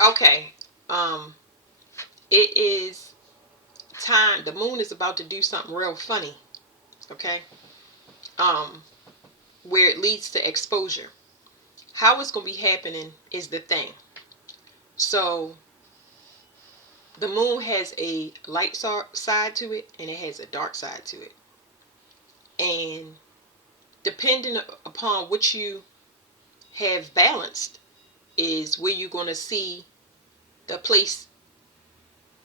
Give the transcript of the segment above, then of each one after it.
Okay. It is time. The moon is about to do something real funny. Okay. Um, where it leads to exposure. How it's gonna be happening is the thing. So the moon has a light side to it, and it has a dark side to it. And depending upon what you have balanced, is where you're gonna see the place.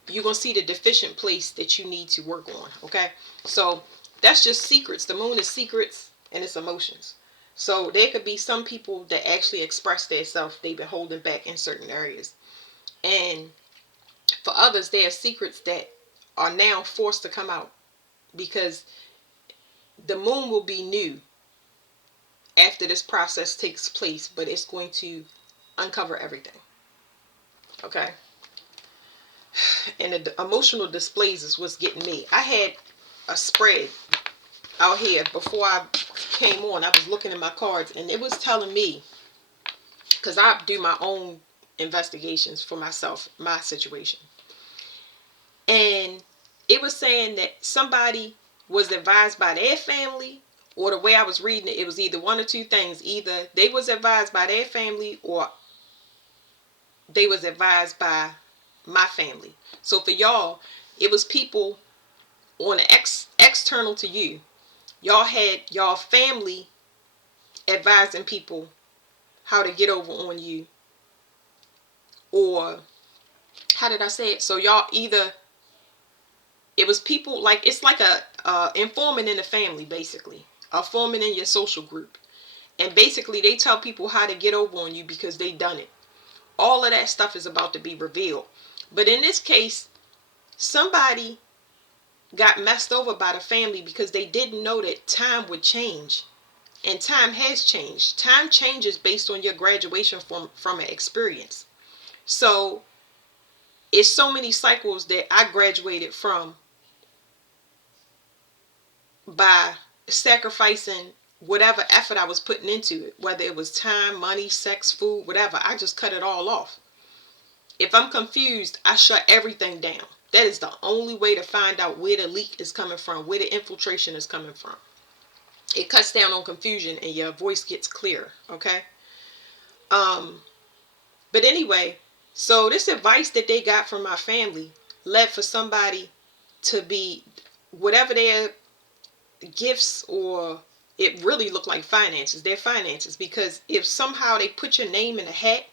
You're gonna see the deficient place that you need to work on. Okay. So that's just secrets. The moon is secrets and it's emotions. So there could be some people that actually express their self they've been holding back in certain areas, and for others there are secrets that are now forced to come out, because the moon will be new after this process takes place, but it's going to uncover everything. Okay. And the emotional displays is what's getting me. I had a spread out here before I came on. I was looking at my cards and it was telling me, because I do my own investigations for myself, my situation, and it was saying that somebody was advised by their family, or the way I was reading it, it was either one or two things. Either they was advised by their family, or they was advised by my family. So for y'all, it was people on the external to you. Y'all had y'all family advising people how to get over on you, or how did I say it? So y'all either, it was people like, it's like a informant in the family, basically a foreman in your social group, and basically they tell people how to get over on you because they done it. All of that stuff is about to be revealed. But in this case, somebody got messed over by the family because they didn't know that time would change. And time has changed. Time changes based on your graduation from an experience. So it's so many cycles that I graduated from by sacrificing whatever effort I was putting into it, whether it was time, money, sex, food, whatever. I just cut it all off. If I'm confused, I shut everything down. That is the only way to find out where the leak is coming from, where the infiltration is coming from. It cuts down on confusion and your voice gets clearer. Okay. But anyway, so this advice that they got from my family led for somebody to be, whatever their gifts, or it really looked like finances, their finances, because if somehow they put your name in a hat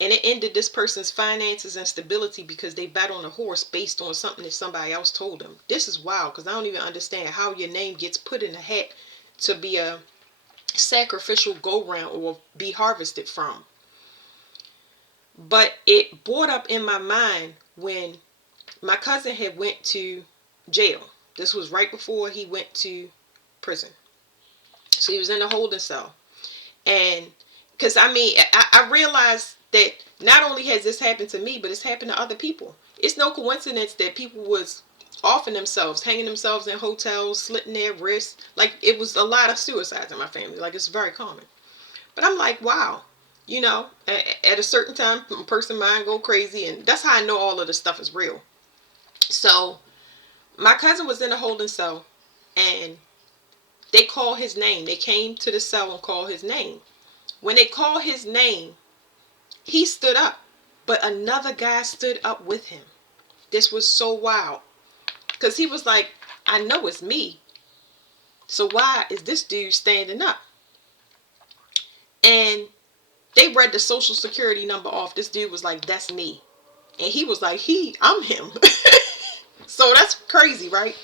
and it ended this person's finances and stability because they bet on a horse based on something that somebody else told them. This is wild, because I don't even understand how your name gets put in a hat to be a sacrificial go round or be harvested from. But it brought up in my mind when my cousin had went to jail. This was right before he went to prison. So he was in a holding cell. And because I realized that not only has this happened to me, but it's happened to other people. It's no coincidence that people was offing themselves, hanging themselves in hotels, slitting their wrists. Like, it was a lot of suicides in my family. Like, it's very common. But I'm like, wow. At a certain time, a person's mind go crazy, and that's how I know all of this stuff is real. So my cousin was in a holding cell, and they called his name. They came to the cell and called his name. When they called his name, he stood up, but another guy stood up with him. This was so wild, because he was like, I know it's me, so why is this dude standing up? And they read the social security number off. This dude was like, that's me. And he was like, I'm him. So that's crazy, right?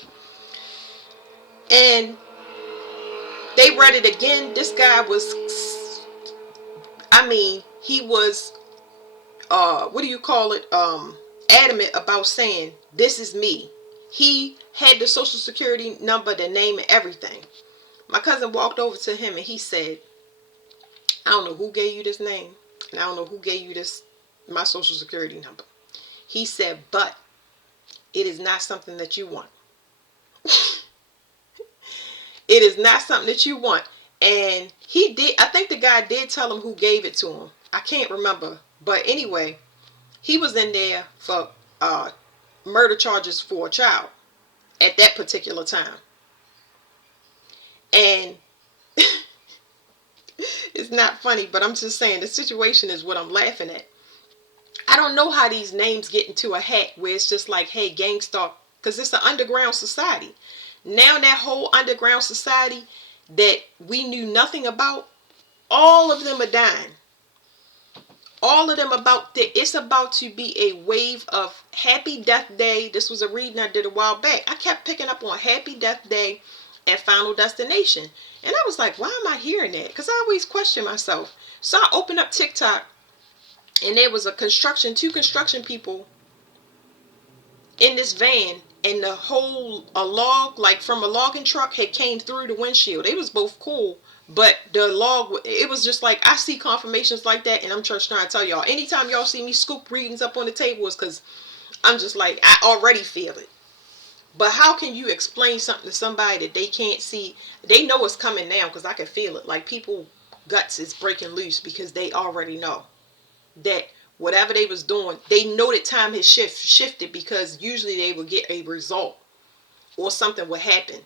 And they read it again. This guy was, he was, what do you call it? Adamant about saying, this is me. He had the social security number, the name, and everything. My cousin walked over to him and he said, I don't know who gave you this name, and I don't know who gave you my social security number. He said, but it is not something that you want. It is not something that you want. And he did, I think the guy did tell him who gave it to him. I can't remember. But anyway, he was in there for murder charges for a child at that particular time. And it's not funny, but I'm just saying the situation is what I'm laughing at. I don't know how these names get into a hat where it's just like, hey, gang stalk, because it's an underground society. Now that whole underground society that we knew nothing about, all of them are dying. All of them it's about to be a wave of Happy Death Day. This was a reading I did a while back. I kept picking up on Happy Death Day and Final Destination. And I was like, why am I hearing that? Because I always question myself. So I opened up TikTok, and there was two construction people in this van, and a log, like from a logging truck, had came through the windshield. They was both cool, but the log, it was just like, I see confirmations like that, and I'm just trying to tell y'all, anytime y'all see me scoop readings up on the table, is because I'm just like, I already feel it. But how can you explain something to somebody that they can't see? They know it's coming now, because I can feel it. Like, people guts is breaking loose because they already know that whatever they was doing, they know that time has shifted, because usually they will get a result or something will happen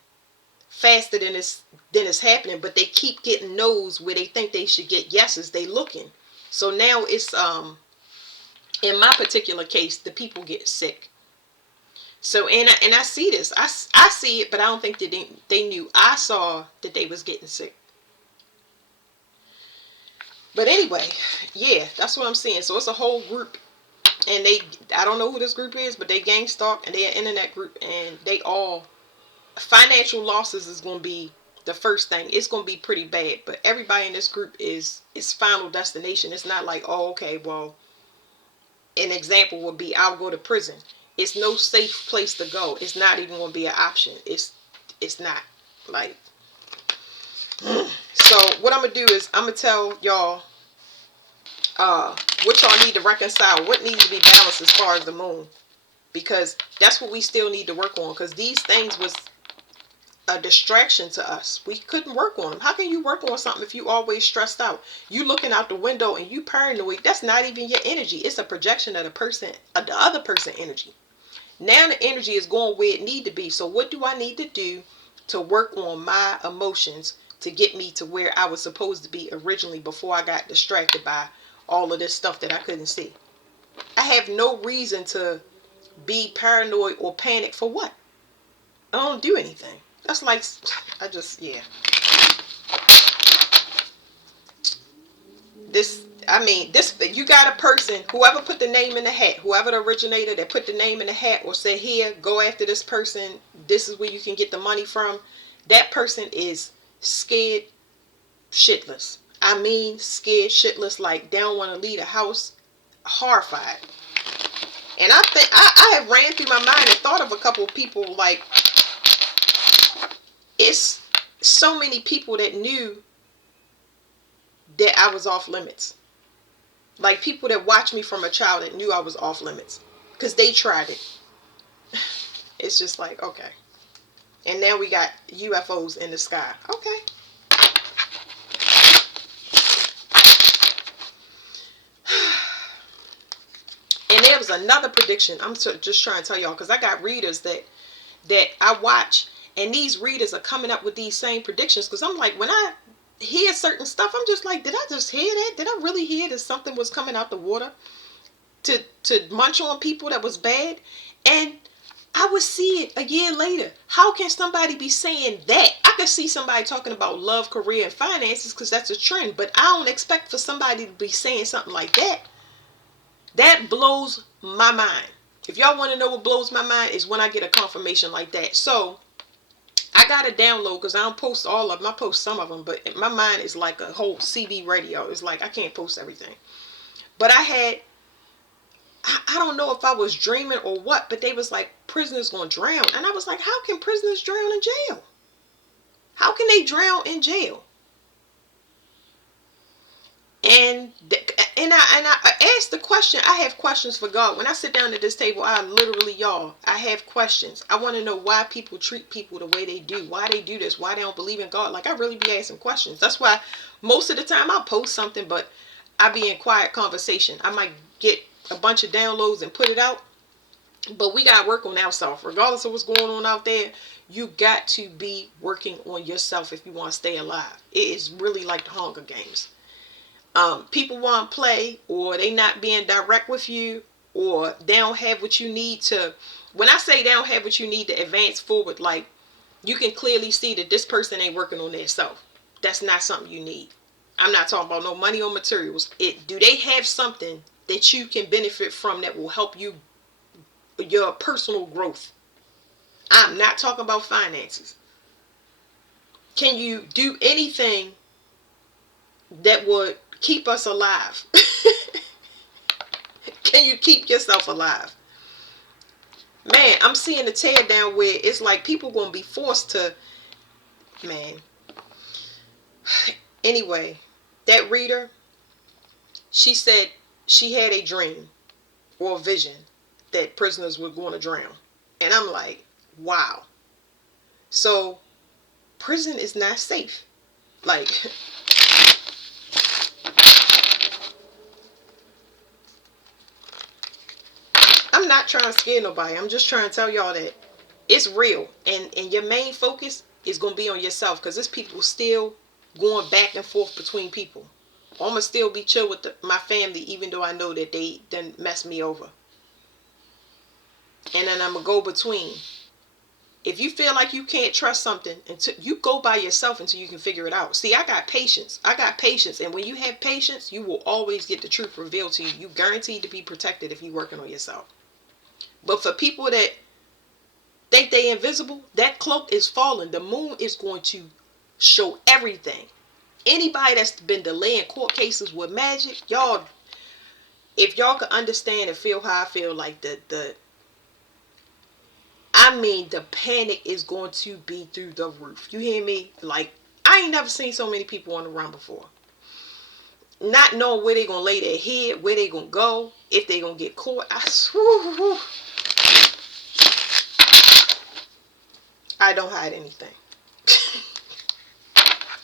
faster than it's happening, but they keep getting no's where they think they should get yeses. They looking. So now it's in my particular case, the people get sick. So and I see this. I see it, but I don't think that they knew. I saw that they was getting sick. But anyway, yeah, that's what I'm saying. So it's a whole group, and I don't know who this group is, but they gang stalk, and they're an internet group, and they all, financial losses is going to be the first thing. It's going to be pretty bad, but everybody in this group is Final Destination. It's not like, oh, okay, well, an example would be, I'll go to prison. It's no safe place to go. It's not even going to be an option. It's not. Like, so what I'm going to do is, I'm going to tell y'all what y'all need to reconcile, what needs to be balanced as far as the moon, because that's what we still need to work on, because these things was a distraction to us. We couldn't work on them. How can you work on something if you always stressed out? You looking out the window and you paranoid. That's not even your energy. It's a projection of the other person energy. Now the energy is going where it need to be. So what do I need to do to work on my emotions to get me to where I was supposed to be originally, before I got distracted by all of this stuff that I couldn't see? I have no reason to be paranoid or panic for what? I don't do anything. That's like, yeah. This, you got a person, whoever put the name in the hat, whoever the originator that put the name in the hat or said, here, go after this person, this is where you can get the money from. That person is scared shitless. I mean, scared shitless, like they don't want to leave the house, horrified. And I think, I have ran through my mind and thought of a couple of people, like, it's so many people that knew that I was off limits. Like, people that watched me from a child that knew I was off limits, because they tried it. It's just like, okay. And now we got UFOs in the sky. Okay. And there was another prediction. I'm just trying to tell y'all, because I got readers that I watch, and these readers are coming up with these same predictions, because I'm like, when I hear certain stuff, I'm just like, did I just hear that? Did I really hear that something was coming out the water to munch on people that was bad? And I would see it a year later. How can somebody be saying that? I could see somebody talking about love, career, and finances, because that's a trend, but I don't expect for somebody to be saying something like that. That blows my mind. If y'all want to know what blows my mind, is when I get a confirmation like that. So I got to download, because I don't post all of them. I post some of them, but my mind is like a whole CB radio. It's like I can't post everything. But I don't know if I was dreaming or what, but they was like, prisoners going to drown. And I was like, how can prisoners drown in jail? How can they drown in jail? And I asked the question. I have questions for God. When I sit down at this table, I have questions. I want to know why people treat people the way they do. Why they do this. Why they don't believe in God. Like, I really be asking questions. That's why most of the time I'll post something, but I be in quiet conversation. I might get a bunch of downloads and put it out. But we got to work on ourselves. Regardless of what's going on out there, you got to be working on yourself if you want to stay alive. It is really like the Hunger Games. People want to play, or they not being direct with you, or they don't have what you need to. When I say they don't have what you need to advance forward, like, you can clearly see that this person ain't working on their self. That's not something you need. I'm not talking about no money or materials. Do they have something that you can benefit from that will help you, your personal growth? I'm not talking about finances. Can you do anything that would keep us alive? Can you keep yourself alive? Man, I'm seeing the tear down where it's like people going to be forced to, man. Anyway, that reader, she said she had a dream or a vision that prisoners were going to drown. And I'm like, wow. So prison is not safe. Like, I'm not trying to scare nobody. I'm just trying to tell y'all that it's real. And your main focus is going to be on yourself, because there's people still going back and forth between people. I'm going to still be chill with my family, even though I know that they done messed me over. And then I'm going to go between. If you feel like you can't trust something, until you go by yourself until you can figure it out. See, I got patience. And when you have patience, you will always get the truth revealed to you. You guaranteed to be protected if you're working on yourself. But for people that think they invisible, that cloak is falling. The moon is going to show everything. Anybody that's been delaying court cases with magic, y'all, if y'all could understand and feel how I feel, like the panic is going to be through the roof. You hear me? Like, I ain't never seen so many people on the run before. Not knowing where they gonna lay their head, where they gonna go, if they gonna get caught. I don't hide anything.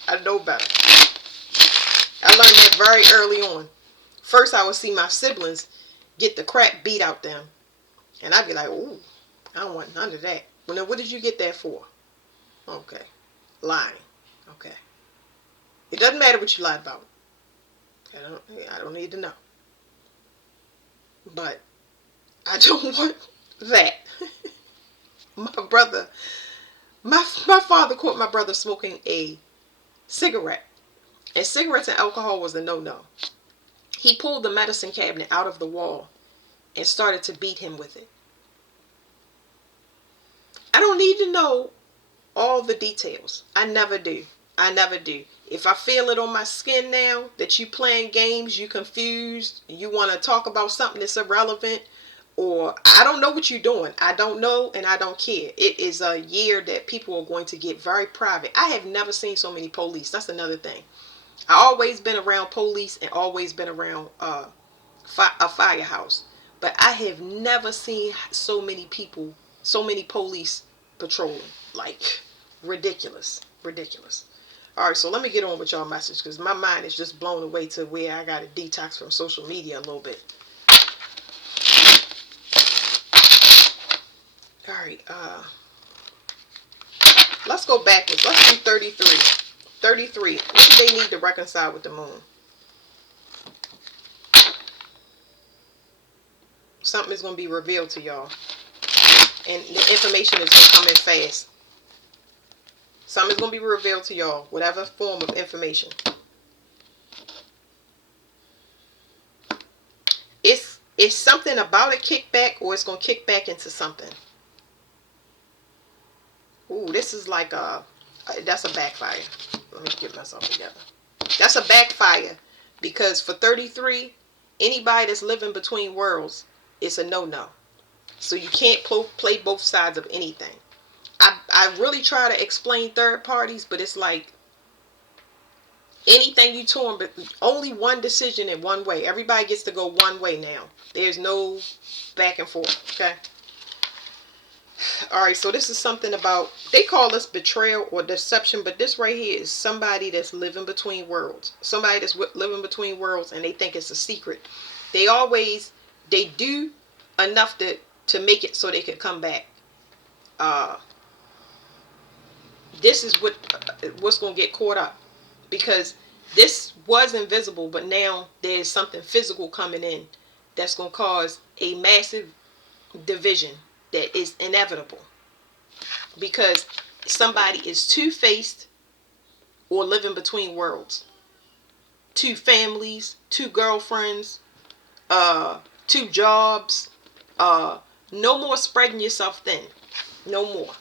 I know better. I learned that very early on. First, I would see my siblings get the crap beat out them, and I'd be like, ooh, I don't want none of that. Well, then what did you get that for? Okay. Lying. Okay. It doesn't matter what you lied about. I don't need to know. But I don't want that. My father caught my brother smoking a cigarette. And cigarettes and alcohol was a no-no. He pulled the medicine cabinet out of the wall and started to beat him with it. I don't need to know all the details. I never do. If I feel it on my skin now that you playing games, you confused, you want to talk about something that's irrelevant, or I don't know what you're doing. I don't know, and I don't care. It is a year that people are going to get very private. I have never seen so many police. That's another thing. I always been around police and always been around a firehouse. But I have never seen so many people, so many police patrolling. Like, ridiculous. All right, so let me get on with y'all message, because my mind is just blown away to where I got to detox from social media a little bit. All right, let's go backwards. Let's do 33. 33. What do they need to reconcile with the moon? Something is going to be revealed to y'all. And the information is going to come in fast. Something is going to be revealed to y'all. Whatever form of information. It's something about a kickback, or it's going to kick back into something. Ooh, this is like that's a backfire. Let me get myself together. That's a backfire, because for 33, anybody that's living between worlds, it's a no-no. So you can't play both sides of anything. I really try to explain third parties, but it's like anything you torn, but only one decision in one way. Everybody gets to go one way now. There's no back and forth. Okay. All right, so this is something about, they call this betrayal or deception, but this right here is somebody that's living between worlds. Somebody that's living between worlds, and they think it's a secret. They always they do enough to make it so they could come back. This is what's going to get caught up, because this was invisible, but now there's something physical coming in that's going to cause a massive division that is inevitable, because somebody is two-faced or living between worlds. Two families, two girlfriends, two jobs. No more spreading yourself thin. No more.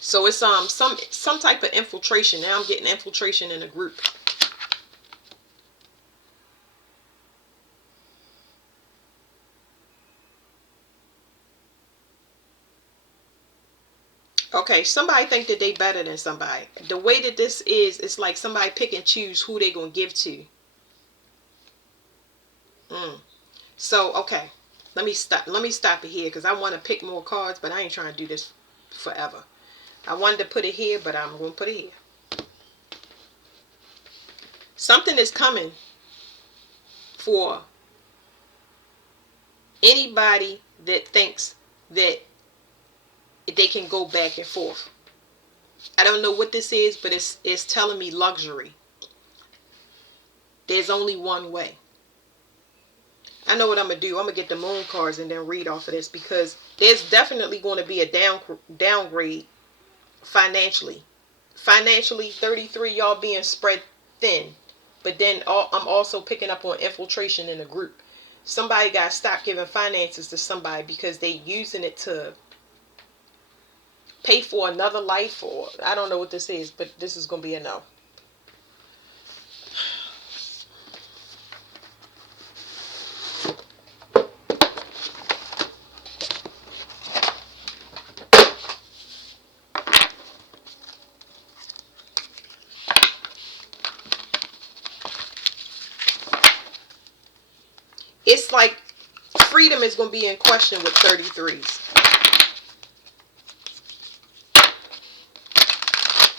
So it's some type of infiltration. Now I'm getting infiltration in a group. Okay, somebody think that they better than somebody. The way that this is, it's like somebody pick and choose who they gonna give to. So okay, let me stop it here, because I want to pick more cards, but I ain't trying to do this forever. I wanted to put it here, but I'm gonna put it here. Something is coming for anybody that thinks that they can go back and forth. I don't know what this is, but it's telling me luxury. There's only one way. I know what I'm going to do. I'm going to get the moon cards and then read off of this, because there's definitely going to be a downgrade financially. Financially, 33, y'all being spread thin. But then I'm also picking up on infiltration in a group. Somebody got to stop giving finances to somebody because they using it to pay for another life, or I don't know what this is, but this is going to be a no. It's like freedom is going to be in question with 33s.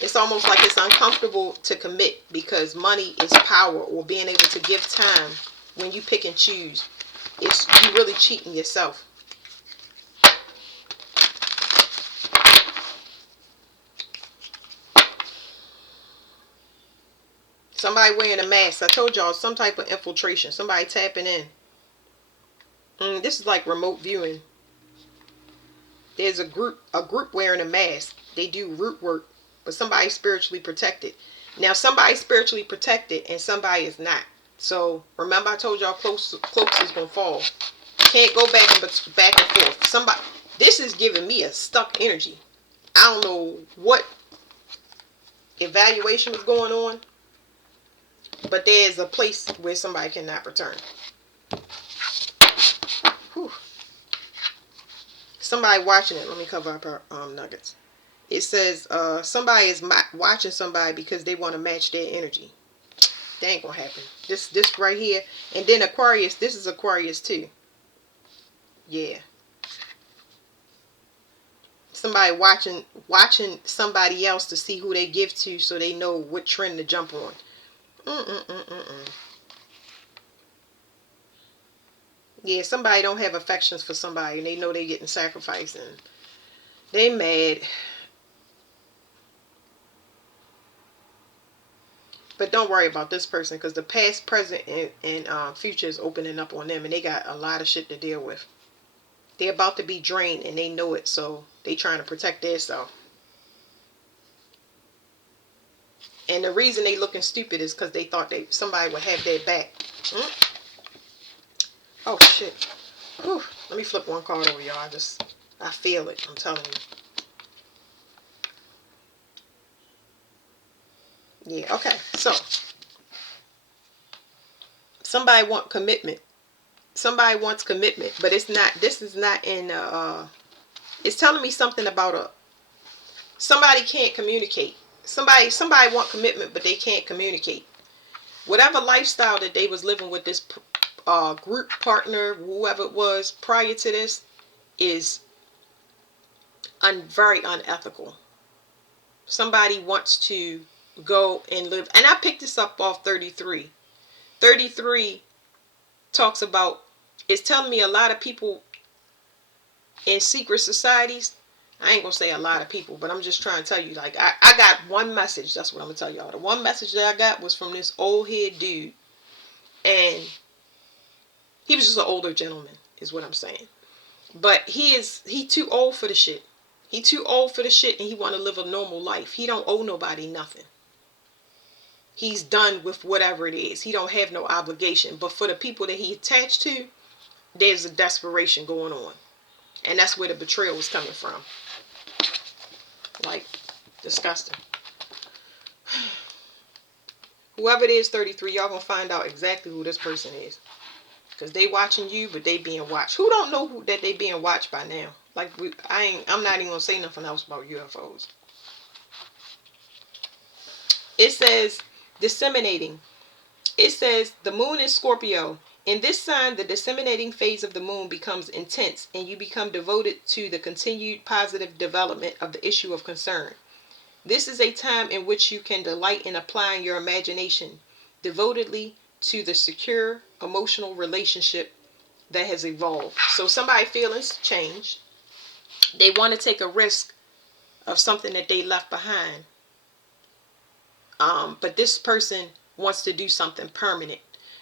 It's almost like it's uncomfortable to commit, because money is power, or being able to give time. When you pick and choose, you really cheating yourself. Somebody wearing a mask. I told y'all, some type of infiltration. Somebody tapping in. This is like remote viewing. There's a group wearing a mask. They do root work, but somebody's spiritually protected. Now somebody's spiritually protected and somebody is not. So remember, I told y'all cloaks is gonna fall. Can't go back and forth. This is giving me a stuck energy. I don't know what evaluation was going on, but there's a place where somebody cannot return. Whew. Somebody watching it. Let me cover up her nuggets. It says somebody is watching somebody because they want to match their energy. That ain't gonna happen. This right here, and then Aquarius. This is Aquarius too. Yeah. Somebody watching somebody else to see who they give to, so they know what trend to jump on. Yeah, somebody don't have affections for somebody, and they know they getting sacrificed, and they mad. But don't worry about this person, because the past, present, and future is opening up on them, and they got a lot of shit to deal with. They're about to be drained, and they know it, so they trying to protect themselves. And the reason they looking stupid is because they thought somebody would have their back. Oh shit. Whew. Let me flip one card over, y'all. I feel it. I'm telling you. Yeah. Okay. So somebody wants commitment. Somebody wants commitment, but it's not. This is not in. It's telling me something about somebody can't communicate. Somebody want commitment, but they can't communicate. Whatever lifestyle that they was living with this group partner, whoever it was prior to this, is very unethical. Somebody wants to go and live, and I picked this up off 33. 33 talks about It's telling me a lot of people in secret societies. I ain't gonna say a lot of people, but I'm just trying to tell you, like, I got one message. That's what I'm gonna tell y'all. The one message that I got was from this old head dude, and he was just an older gentleman, is what I'm saying. But he too old for the shit. He too old for the shit, and he want to live a normal life. He don't owe nobody nothing. He's done with whatever it is. He don't have no obligation. But for the people that he attached to, there's a desperation going on. And that's where the betrayal was coming from. Like, disgusting. Whoever it is, 33, y'all gonna find out exactly who this person is. Because they watching you, but they being watched. Who don't know that they being watched by now? Like, I'm not even gonna say nothing else about UFOs. It says, disseminating. It says, the moon is Scorpio. In this sign, the disseminating phase of the moon becomes intense, and you become devoted to the continued positive development of the issue of concern. This is a time in which you can delight in applying your imagination devotedly to the secure emotional relationship that has evolved. So somebody's feelings change. They want to take a risk of something that they left behind. But this person wants to do something permanent.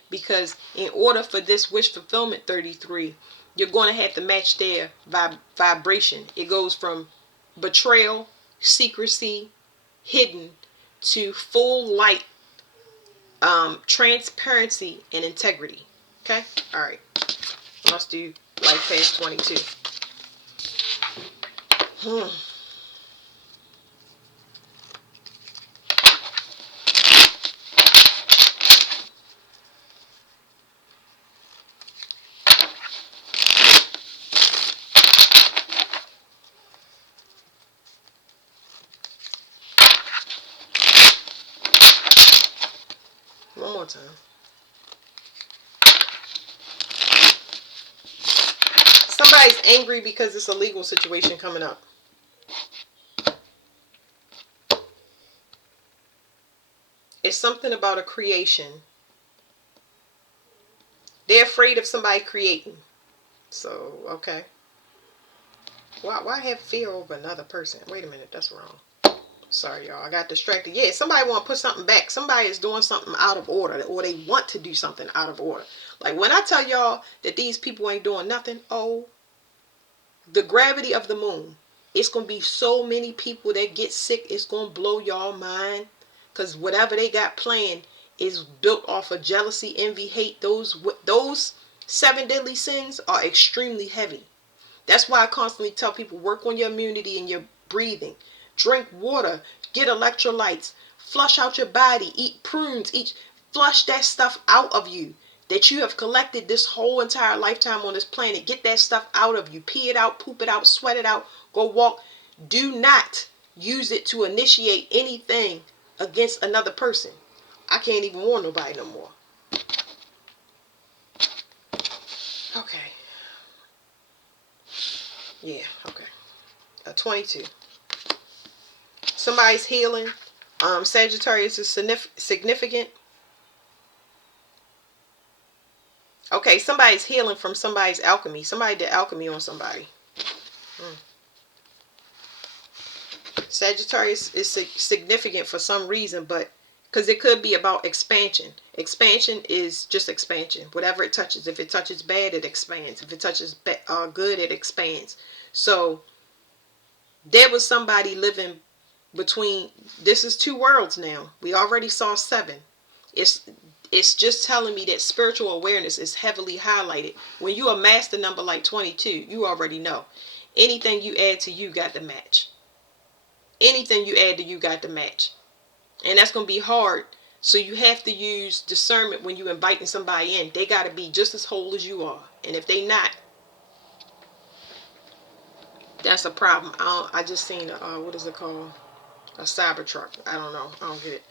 Because in order for this wish fulfillment 33, you're going to have to match their vibration. It goes from betrayal, secrecy, hidden, to full light, transparency, and integrity. Okay? Alright. Let's do life past 22. One more time. Somebody's angry because it's a legal situation coming up. It's something about a creation. They're afraid of somebody creating. So, okay. Why have fear over another person? Wait a minute, that's wrong. Sorry, y'all. I got distracted. Yeah, somebody want to put something back. Somebody is doing something out of order, or they want to do something out of order. Like, when I tell y'all that these people ain't doing nothing, oh, the gravity of the moon. It's going to be so many people that get sick. It's going to blow y'all mind. Because whatever they got planned is built off of jealousy, envy, hate. Those 7 deadly sins are extremely heavy. That's why I constantly tell people, work on your immunity and your breathing. Drink water. Get electrolytes. Flush out your body. Eat prunes. Flush that stuff out of you that you have collected this whole entire lifetime on this planet. Get that stuff out of you. Pee it out, poop it out, sweat it out. Go walk. Do not use it to initiate anything against another person. I can't even warn nobody no more. Okay. Yeah, okay. 22. Somebody's healing. Sagittarius is significant. Okay, somebody's healing from somebody's alchemy. Somebody did alchemy on somebody. Sagittarius is significant for some reason, but because it could be about expansion. Expansion is just expansion. Whatever it touches. If it touches bad, it expands. If it touches good, it expands. So there was somebody living between. This is 2 worlds now. We already saw 7. It's just telling me that spiritual awareness is heavily highlighted. When you amass the number like 22, you already know. Anything you add to you got to match. Anything you add to you got to match. And that's going to be hard. So you have to use discernment when you're inviting somebody in. They got to be just as whole as you are. And if they not, that's a problem. I just seen, what is it called? A Cybertruck. I don't know. I don't get it.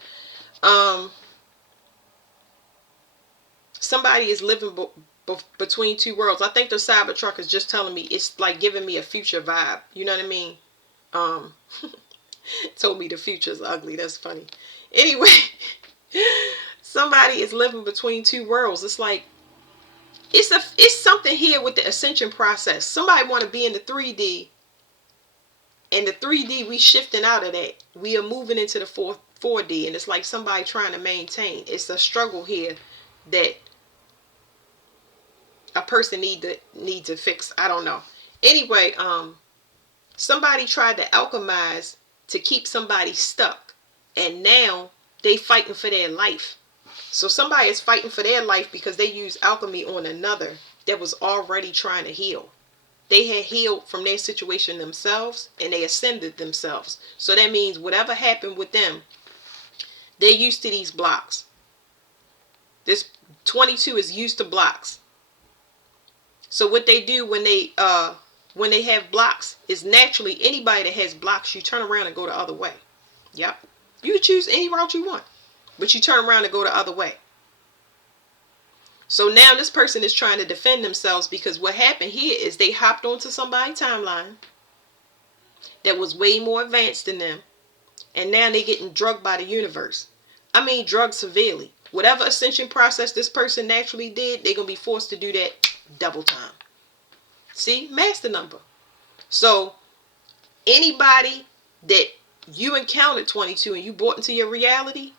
Somebody is living between 2 worlds. I think the Cybertruck is just telling me, it's like giving me a future vibe. You know what I mean? Told me the future's ugly. That's funny. Anyway, somebody is living between 2 worlds. It's like It's something here with the ascension process. Somebody want to be in the 3D, and the 3D, we shifting out of that. We are moving into the 4D, and it's like somebody trying to maintain. It's a struggle here that a person need to fix. I don't know. Anyway, somebody tried to alchemize to keep somebody stuck, and now they fighting for their life. So somebody is fighting for their life because they used alchemy on another that was already trying to heal. They had healed from their situation themselves, and they ascended themselves. So that means whatever happened with them, they're used to these blocks. This 22 is used to blocks. So what they do when they have blocks is, naturally, anybody that has blocks, you turn around and go the other way. Yep. You can choose any route you want, but you turn around and go the other way. So now this person is trying to defend themselves, because what happened here is they hopped onto somebody's timeline that was way more advanced than them, and now they're getting drugged by the universe. I mean, drugged severely. Whatever ascension process this person naturally did, they're going to be forced to do that double time. See? Master number. So anybody that you encountered 22 and you brought into your reality,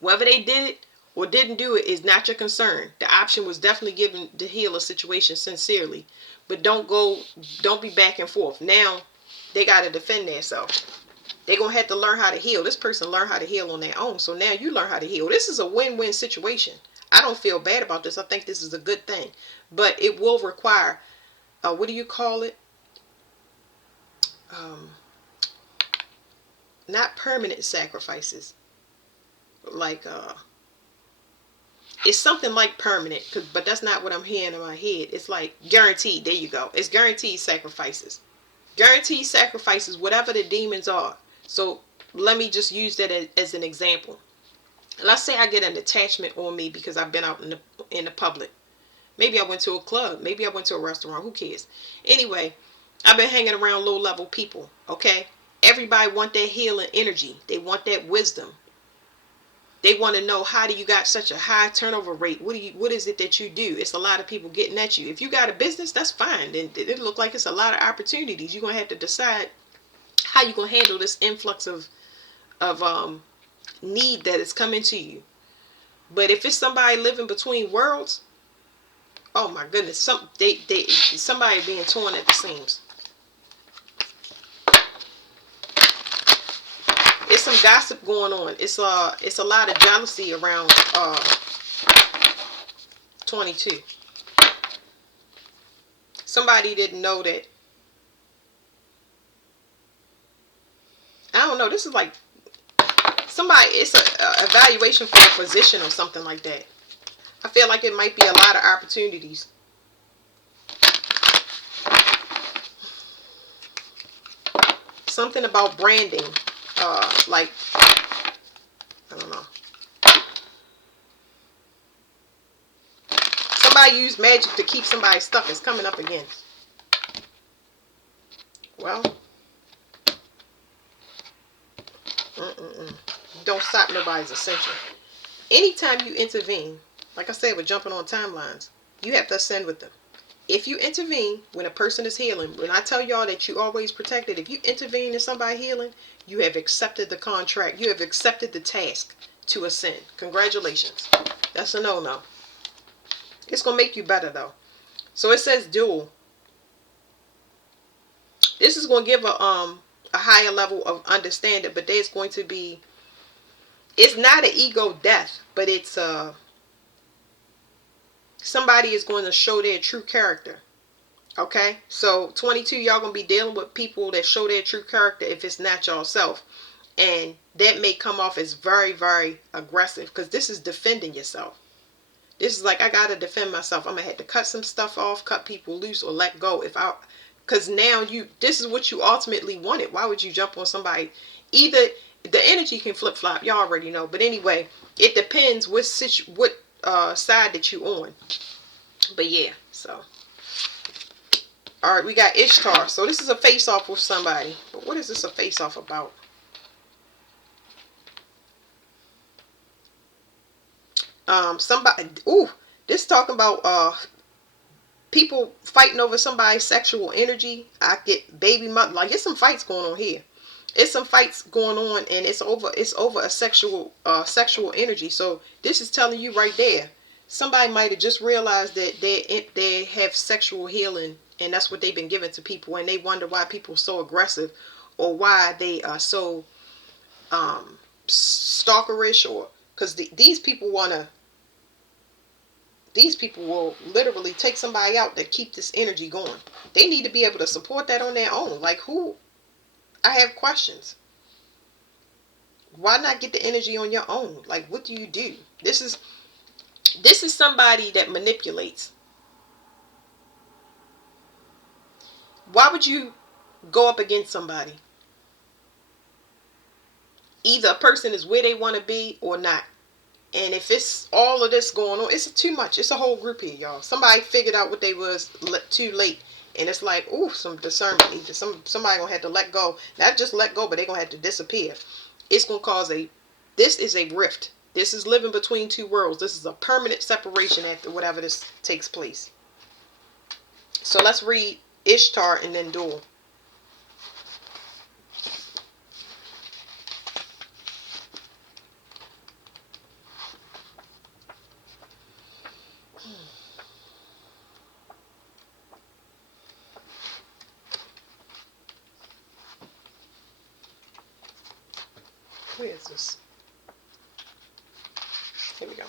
whether they did it or didn't do it is not your concern. The option was definitely given to heal a situation sincerely. But don't be back and forth. Now they got to defend themselves. They're going to have to learn how to heal. This person learned how to heal on their own. So now you learn how to heal. This is a win-win situation. I don't feel bad about this. I think this is a good thing. But it will require, what do you call it? Not permanent sacrifices. Like, it's something like permanent, but that's not what I'm hearing in my head. It's like guaranteed. There you go. It's guaranteed sacrifices. Guaranteed sacrifices, whatever the demons are. So let me just use that as an example. Let's say I get an attachment on me because I've been out in the public. Maybe I went to a club. Maybe I went to a restaurant. Who cares? Anyway, I've been hanging around low-level people. Okay? Everybody want that healing energy. They want that wisdom. They want to know, how do you got such a high turnover rate? What is it that you do? It's a lot of people getting at you. If you got a business, that's fine. Then it look like it's a lot of opportunities. You're going to have to decide how you're going to handle this influx of need that is coming to you. But if it's somebody living between worlds, oh my goodness, somebody being torn at the seams. It's some gossip going on. It's a lot of jealousy around 22. Somebody didn't know that. I don't know. This is like somebody. It's a evaluation for a position or something like that. I feel like it might be a lot of opportunities. Something about branding. Like, I don't know. Somebody used magic to keep somebody stuck. It's coming up again. Well, don't stop nobody's ascension. Anytime you intervene, like I said, with jumping on timelines, you have to ascend with them. If you intervene when a person is healing, when I tell y'all that you always protected, if you intervene in somebody healing, you have accepted the contract. You have accepted the task to ascend. Congratulations. That's a no-no. It's going to make you better, though. So it says dual. This is going to give a higher level of understanding, but there's going to be, it's not an ego death, but it's somebody is going to show their true character. Okay, so 22, y'all gonna be dealing with people that show their true character if it's not y'all self, and that may come off as very, very aggressive, because this is defending yourself. This is like, I gotta defend myself. I'm gonna have to cut some stuff off, cut people loose, or let go. Because now this is what you ultimately wanted. Why would you jump on somebody? Either the energy can flip flop. Y'all already know. But anyway, it depends what side that you on. But yeah, so. Alright, we got Ishtar. So this is a face-off with somebody. But what is this a face-off about? Somebody, This talking about people fighting over somebody's sexual energy. I get baby mother, like it's some fights going on here. It's some fights going on, and it's over a sexual energy. So this is telling you right there, somebody might have just realized that they have sexual healing, and that's what they've been giving to people, and they wonder why people are so aggressive, or why they are so stalkerish, or because these people will literally take somebody out to keep this energy going. They need to be able to support that on their own. Like, who? I have questions. Why not get the energy on your own? Like, what do you do? This is somebody that manipulates. Why would you go up against somebody? Either a person is where they want to be or not. And if it's all of this going on, it's too much. It's a whole group here, y'all. Somebody figured out what they was too late. And it's like, ooh, some discernment. Either somebody gonna have to let go. Not just let go, but they're gonna have to disappear. It's gonna cause this is a rift. This is living between two worlds. This is a permanent separation after whatever this takes place. So let's read Ishtar and then Dual. Where is this? Here we go.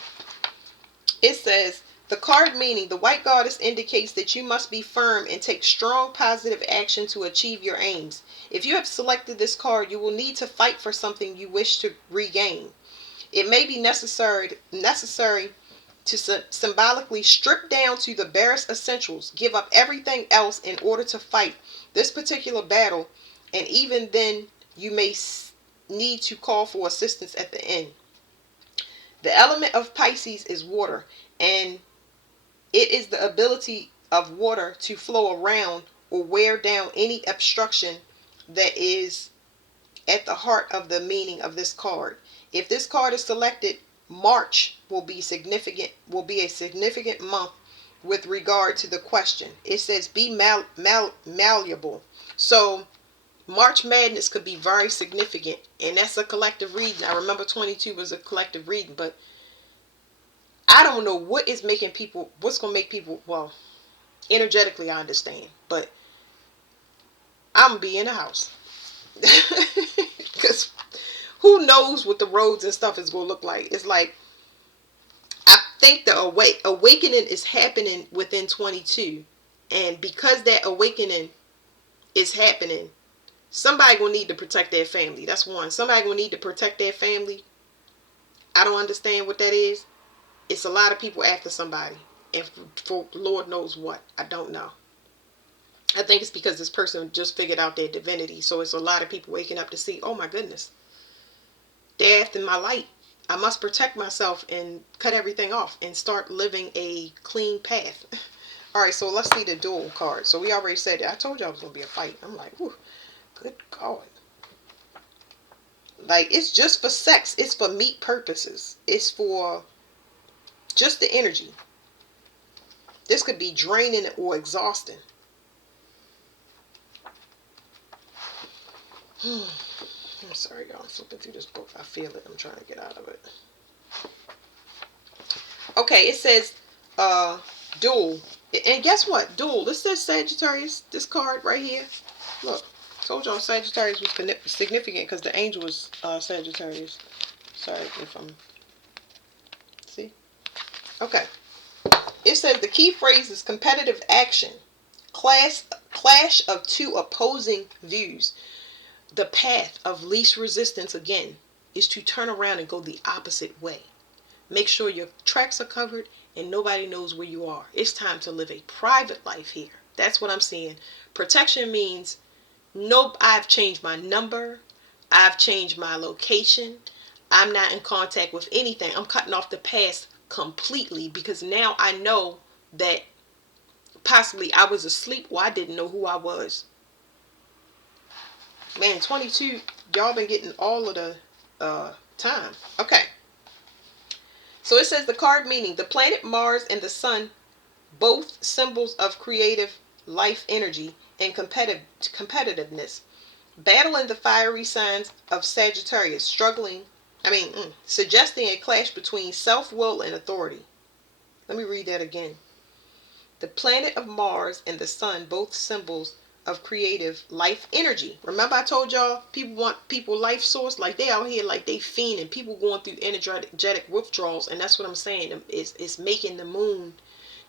It says, the card meaning, the white goddess indicates that you must be firm and take strong positive action to achieve your aims. If you have selected this card, you will need to fight for something you wish to regain. It may be necessary to symbolically strip down to the barest essentials, give up everything else in order to fight this particular battle, and even then you may need to call for assistance at the end. The element of Pisces is water, and it is the ability of water to flow around or wear down any obstruction that is at the heart of the meaning of this card. If this card is selected, March will be a significant month with regard to the question. It says be malleable. So March Madness could be very significant, and that's a collective reading. I remember 22 was a collective reading, but I don't know what's going to make people, well, energetically I understand, but I'm going to be in the house. Because who knows what the roads and stuff is going to look like. It's like, I think the awakening is happening within 22, and because that awakening is happening, somebody gonna need to protect their family. That's one. Somebody gonna need to protect their family. I don't understand what that is. It's a lot of people after somebody, and for Lord knows what. I don't know. I think it's because this person just figured out their divinity. So it's a lot of people waking up to see, oh my goodness, they're after my light. I must protect myself and cut everything off and start living a clean path. All right, so let's see the dual card. So we already said that. I told you I was gonna be a fight. I'm like, whew. Good God. Like, it's just for sex. It's for meat purposes. It's for just the energy. This could be draining or exhausting. I'm sorry, y'all. I'm flipping through this book. I feel it. I'm trying to get out of it. Okay, it says dual. And guess what? Dual. This says Sagittarius. This card right here. Look. Told y'all Sagittarius was significant because the angel was Sagittarius. Sorry if I'm... See? Okay. It says the key phrase is competitive action. Clash of two opposing views. The path of least resistance, again, is to turn around and go the opposite way. Make sure your tracks are covered and nobody knows where you are. It's time to live a private life here. That's what I'm seeing. Protection means... Nope, I've changed my number. I've changed my location. I'm not in contact with anything. I'm cutting off the past completely because now I know that possibly I was asleep or I didn't know who I was. Man, 22, y'all been getting all of the time. Okay. So it says the card meaning: the planet Mars and the sun, both symbols of creative life energy and competitiveness, battle in the fiery signs of Sagittarius, suggesting a clash between self-will and authority. Let me read that again. The planet of Mars and the sun, both symbols of creative life energy. Remember I told y'all people want people life source, like they out here like they fiending, people going through energetic withdrawals, and that's what I'm saying. It's making the moon.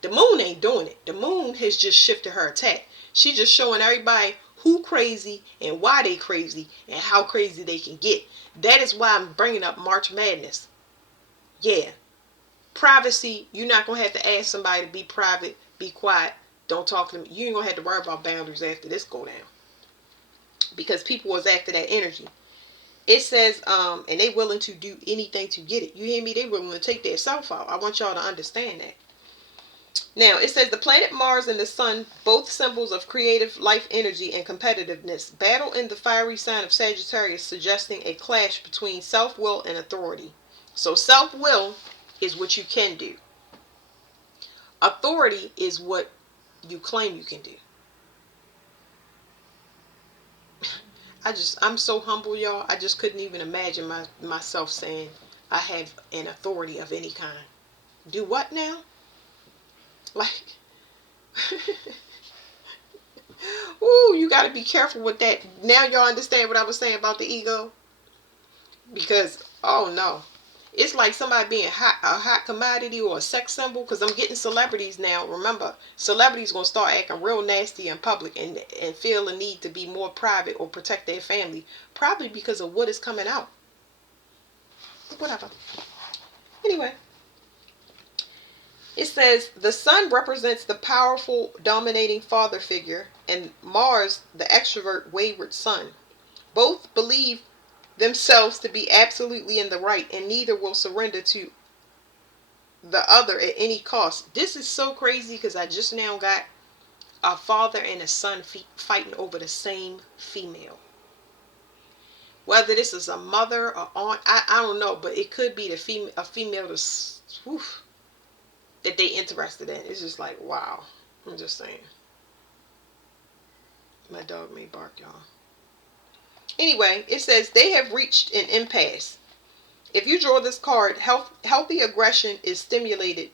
The moon ain't doing it. The moon has just shifted her attack. She just showing everybody who crazy and why they crazy and how crazy they can get. That is why I'm bringing up March Madness. Yeah. Privacy, you're not going to have to ask somebody to be private, be quiet, don't talk to me. You ain't going to have to worry about boundaries after this go down. Because people was after that energy. It says, and they willing to do anything to get it. You hear me? They willing to take their self out. I want y'all to understand that. Now, it says the planet Mars and the sun, both symbols of creative life energy and competitiveness, battle in the fiery sign of Sagittarius, suggesting a clash between self-will and authority. So self-will is what you can do. Authority is what you claim you can do. I'm so humble, y'all. I just couldn't even imagine myself saying I have an authority of any kind. Do what now? Like, ooh, you got to be careful with that. Now y'all understand what I was saying about the ego? Because, oh no. It's like somebody being a hot commodity or a sex symbol. Because I'm getting celebrities now. Remember, celebrities going to start acting real nasty in public and feel the need to be more private or protect their family. Probably because of what is coming out. Whatever. Anyway. It says the sun represents the powerful, dominating father figure, and Mars, the extrovert, wayward son. Both believe themselves to be absolutely in the right, and neither will surrender to the other at any cost. This is so crazy because I just now got a father and a son fighting over the same female. Whether this is a mother or aunt, I don't know, but it could be a female that's, woof, that they interested in. It's just like, wow. I'm just saying. My dog may bark, y'all. Anyway, it says they have reached an impasse. If you draw this card, healthy aggression is stimulated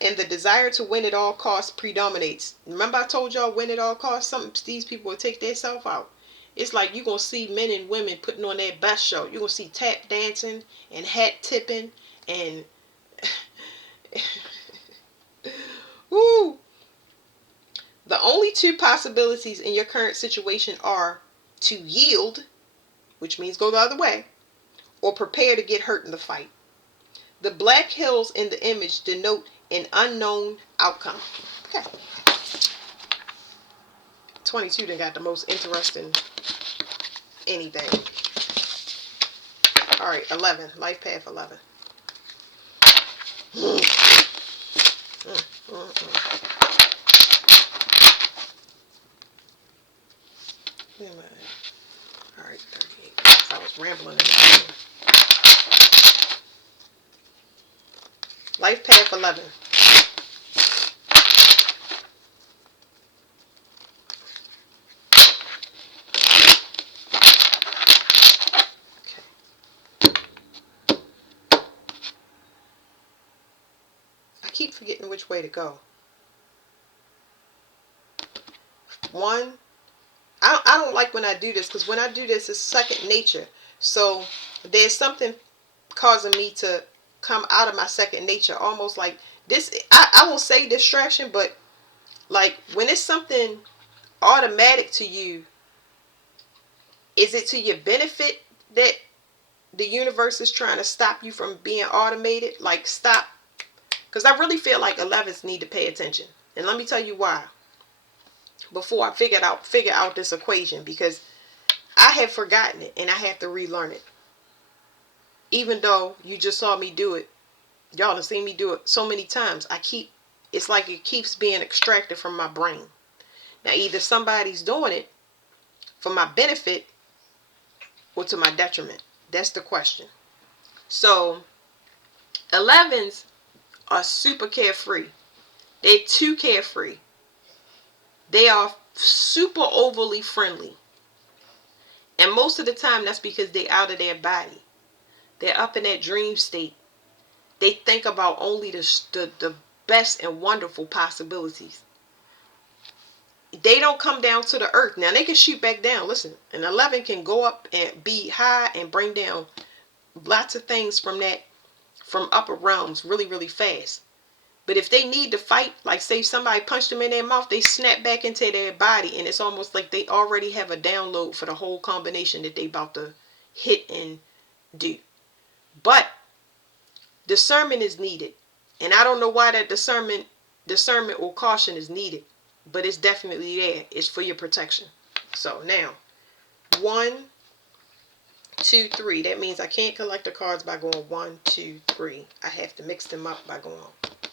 and the desire to win at all costs predominates. Remember I told y'all win at all costs? These people will take their self out. It's like you're going to see men and women putting on their best show. You're going to see tap dancing and hat tipping and... Woo! The only two possibilities in your current situation are to yield, which means go the other way, or prepare to get hurt in the fight. The black hills in the image denote an unknown outcome. Okay. 22 done got the most interesting anything. Alright, 11. Life path 11. Alright, 38. I was rambling in the beginning. Life path 11. I keep forgetting which way to go. 1. I don't like when I do this, because when I do this, it's second nature. So there's something causing me to come out of my second nature, almost like this. I won't say distraction, but like when it's something automatic to you, is it to your benefit that the universe is trying to stop you from being automated? Like stop, because I really feel like 11s need to pay attention, and let me tell you why. Before I figure out this equation, because I have forgotten it and I have to relearn it. Even though you just saw me do it, y'all have seen me do it so many times. It's like it keeps being extracted from my brain. Now either somebody's doing it for my benefit or to my detriment. That's the question. So 11s are super carefree. They're too carefree. They are super overly friendly. And most of the time, that's because they're out of their body. They're up in that dream state. They think about only the best and wonderful possibilities. They don't come down to the earth. Now, they can shoot back down. Listen, an 11 can go up and be high and bring down lots of things from upper realms really, really fast. But if they need to fight, like say somebody punched them in their mouth, they snap back into their body, and it's almost like they already have a download for the whole combination that they about to hit and do. But discernment is needed. And I don't know why that discernment or caution is needed, but it's definitely there. It's for your protection. So now, 1, 2, 3. That means I can't collect the cards by going 1, 2, 3. I have to mix them up by going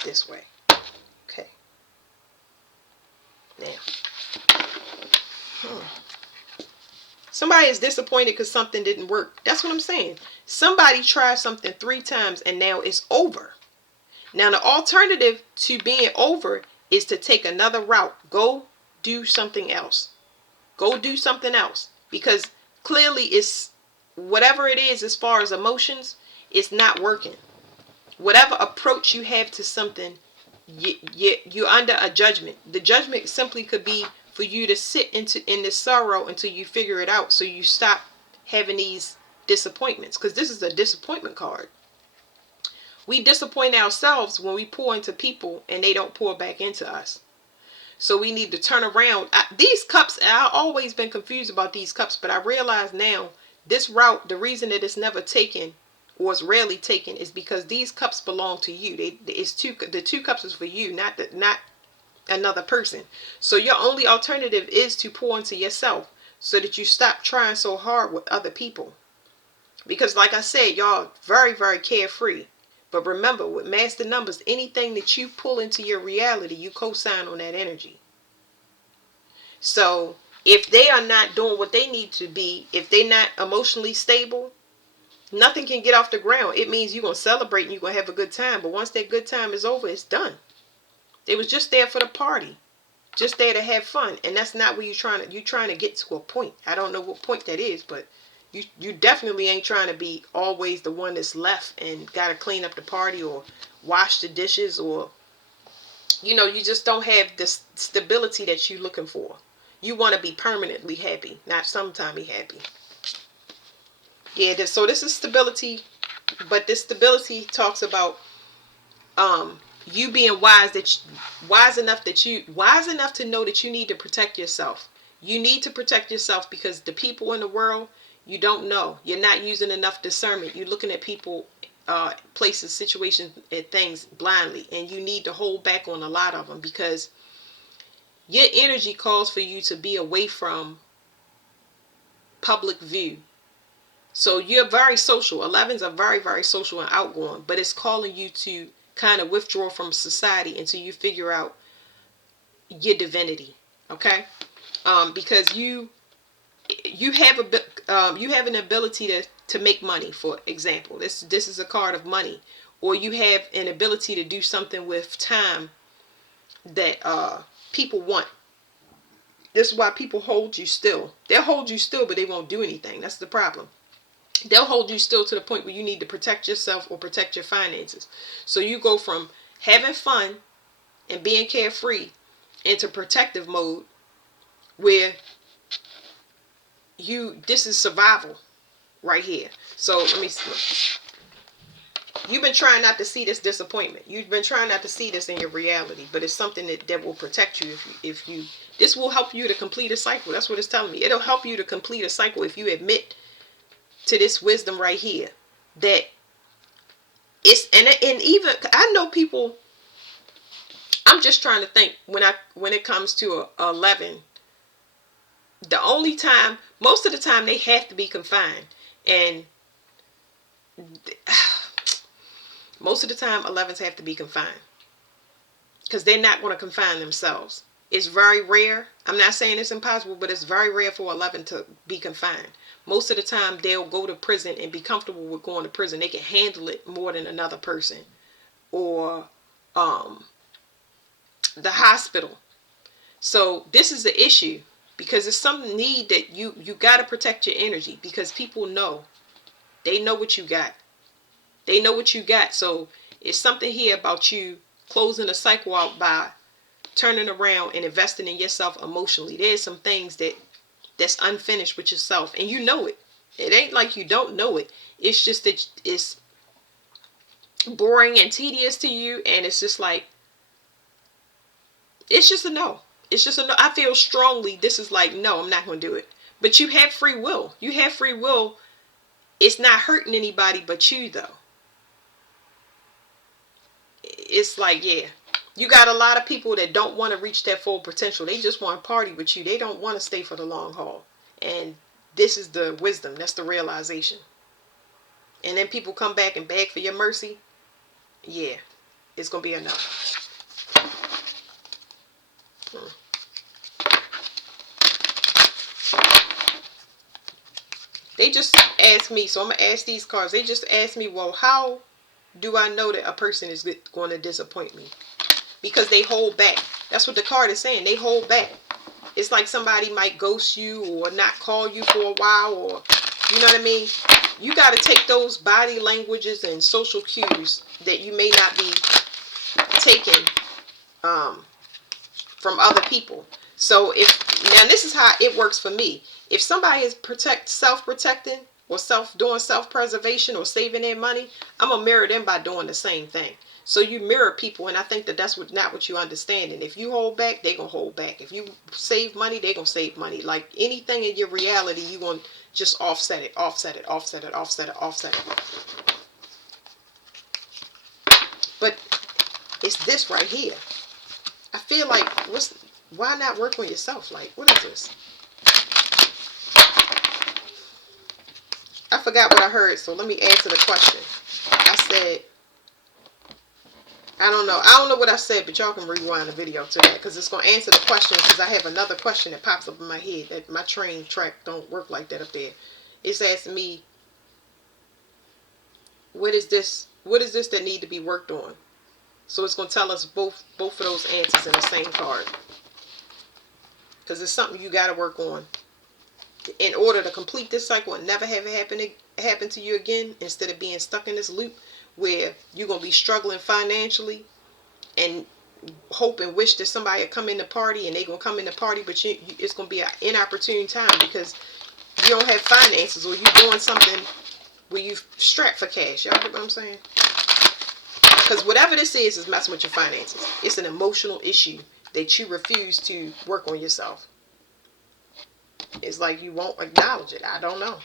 this way. Okay. Now. Somebody is disappointed because something didn't work. That's what I'm saying. Somebody tried something 3 times and now it's over. Now the alternative to being over is to take another route. Go do something else. Go do something else. Because clearly it's whatever it is as far as emotions, it's not working. Whatever approach you have to something, you're under a judgment. The judgment simply could be for you to sit in this sorrow until you figure it out, so you stop having these disappointments. Because this is a disappointment card. We disappoint ourselves when we pour into people and they don't pour back into us. So we need to turn around. These cups, I've always been confused about these cups, but I realize now this route, the reason that it's never taken or is rarely taken is because these cups belong to you. The 2 cups is for you, not another person. So your only alternative is to pour into yourself so that you stop trying so hard with other people. Because like I said, y'all very, very carefree. But remember, with master numbers, anything that you pull into your reality, you co-sign on that energy. So if they are not doing what they need to be, if they're not emotionally stable, nothing can get off the ground. It means you're going to celebrate and you're going to have a good time. But once that good time is over, it's done. They was just there for the party. Just there to have fun. And that's not where you're trying to get to a point. I don't know what point that is, but you definitely ain't trying to be always the one that's left and got to clean up the party or wash the dishes, or you just don't have the stability that you're looking for. You want to be permanently happy, not sometime happy. Yeah, so this is stability, but this stability talks about you being wise enough to know that you need to protect yourself. You need to protect yourself because the people in the world, you don't know. You're not using enough discernment. You're looking at people, places, situations, and things blindly. And you need to hold back on a lot of them because your energy calls for you to be away from public view. So you're very social. 11s are very, very social and outgoing. But it's calling you to kind of withdraw from society until you figure out your divinity. Okay? Because you have an ability to make money. For example, this is a card of money, or you have an ability to do something with time that people want. This is why people hold you still. They'll hold you still, but they won't do anything. That's the problem. They'll hold you still to the point where you need to protect yourself or protect your finances. So you go from having fun and being carefree into protective mode, where this is survival right here. So let me see. You've been trying not to see this disappointment. You've been trying not to see this in your reality, but it's something that will protect you if you this will help you to complete a cycle. That's what it's telling me. It'll help you to complete a cycle if you admit to this wisdom right here, that it's and even I know people. I'm just trying to think when it comes to a 11. The only time, most of the time, they have to be confined, and most of the time 11s have to be confined because they're not going to confine themselves. It's very rare. I'm not saying it's impossible, but it's very rare for 11 to be confined. most of the time they'll go to prison and be comfortable with going to prison. They can handle it more than another person. Or the hospital. So this is the issue, because it's some need that you got to protect your energy, because people know. They know what you got. They know what you got. So it's something here about you closing the cycle out by turning around and investing in yourself emotionally. There's some things that's unfinished with yourself, and you know it. It ain't like you don't know it. It's just that it's boring and tedious to you, and it's just like, it's just a no. It's just a no. I feel strongly this is like, no, I'm not going to do it. But you have free will. You have free will. It's not hurting anybody but you, though. It's like, yeah. You got a lot of people that don't want to reach their full potential. They just want to party with you. They don't want to stay for the long haul. And this is the wisdom. That's the realization. And then people come back and beg for your mercy. Yeah. It's going to be enough. They just asked me, so I'm going to ask these cards. They just asked me, well, how do I know that a person is going to disappoint me? Because they hold back. That's what the card is saying. They hold back. It's like somebody might ghost you or not call you for a while, or, you know what I mean? You got to take those body languages and social cues that you may not be taking from other people. So now this is how it works for me. If somebody is self-protecting or doing self-preservation or saving their money, I'm gonna mirror them by doing the same thing. So you mirror people, and I think that's not what you understand. And if you hold back, they're gonna hold back. If you save money, they're gonna save money. Like anything in your reality, you gonna just offset it, offset it, offset it, offset it, offset it. But it's this right here. I feel like, why not work on yourself? Like, what is this? I forgot what I heard, so let me answer the question. I said, I don't know what I said, but y'all can rewind the video to that, because it's going to answer the question, because I have another question that pops up in my head. That my train track don't work like that up there. It's asking me, what is this that need to be worked on? So it's going to tell us both of those answers in the same card. Because it's something you got to work on in order to complete this cycle and never have it happen to you again, instead of being stuck in this loop where you're going to be struggling financially and hope and wish that somebody will come in the party, and they're going to come in the party, but it's going to be an inopportune time because you don't have finances, or you're doing something where you strapped for cash. Y'all get what I'm saying? Because whatever this is messing with your finances. It's an emotional issue that you refuse to work on yourself. It's like you won't acknowledge it. I don't know.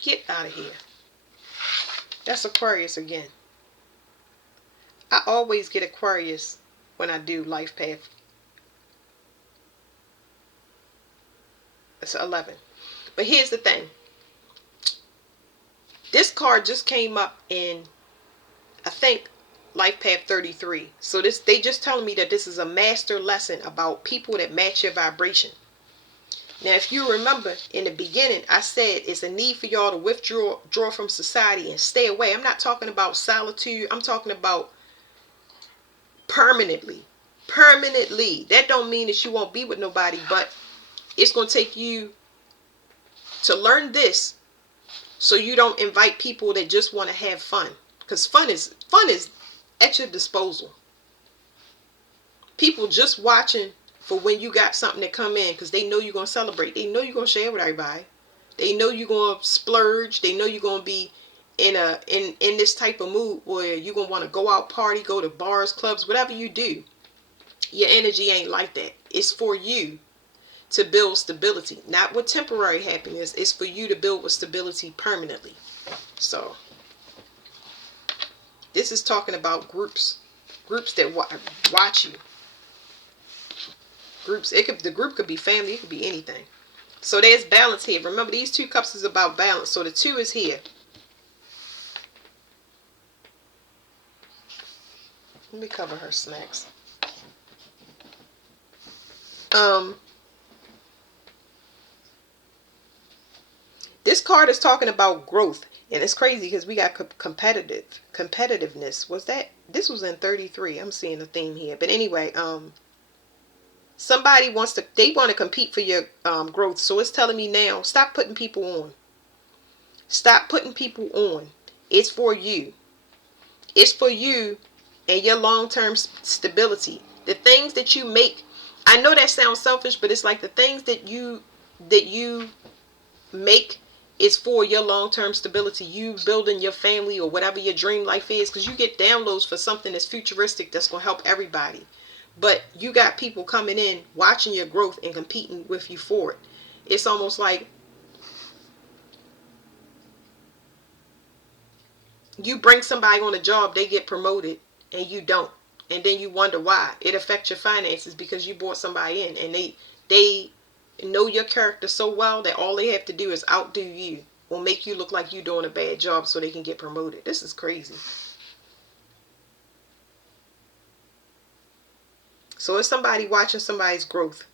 Get out of here. That's Aquarius again. I always get Aquarius when I do Life Path. It's 11. But here's the thing. This card just came up in, I think, Life Path 33. So they just telling me that this is a master lesson about people that match your vibration. Now, if you remember in the beginning, I said it's a need for y'all to withdraw from society and stay away. I'm not talking about solitude. I'm talking about permanently. Permanently. That don't mean that you won't be with nobody, but it's going to take you to learn this so you don't invite people that just want to have fun. Because fun is at your disposal. People just watching for when you got something to come in, because they know you're going to celebrate. They know you're going to share with everybody. They know you're going to splurge. They know you're going to be in this type of mood where you're going to want to go out, party, go to bars, clubs, whatever you do. Your energy ain't like that. It's for you to build stability, not with temporary happiness. It's for you to build with stability permanently. So this is talking about groups that watch you. Groups. The group could be family. It could be anything. So there's balance here. Remember, these 2 cups is about balance. So the 2 is here. Let me cover her snacks. Um, this card is talking about growth, and it's crazy because we got competitiveness. This was in 33? I'm seeing a theme here, but anyway, somebody they want to compete for your growth. So it's telling me now, stop putting people on. Stop putting people on. It's for you. It's for you and your long-term stability. The things that you make, I know that sounds selfish, but it's like the things that you make is for your long-term stability. You building your family or whatever your dream life is, because you get downloads for something that's futuristic that's going to help everybody. But you got people coming in, watching your growth and competing with you for it. It's almost like you bring somebody on a job, they get promoted, and you don't. And then you wonder why. It affects your finances because you brought somebody in, and they know your character so well that all they have to do is outdo you or make you look like you're doing a bad job so they can get promoted. This is crazy. So it's somebody watching somebody's growth.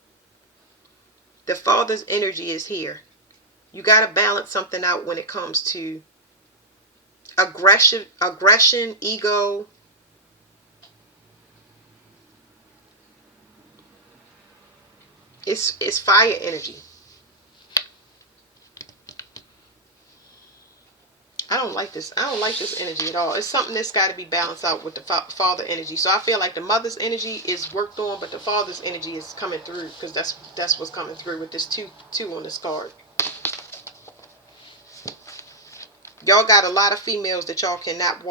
The Father's energy is here. You got to balance something out when it comes to aggression, ego. It's fire energy. I don't like this. I don't like this energy at all. It's something that's got to be balanced out with the father energy. So I feel like the mother's energy is worked on, but the father's energy is coming through, because that's what's coming through with this two on this card. Y'all got a lot of females that y'all cannot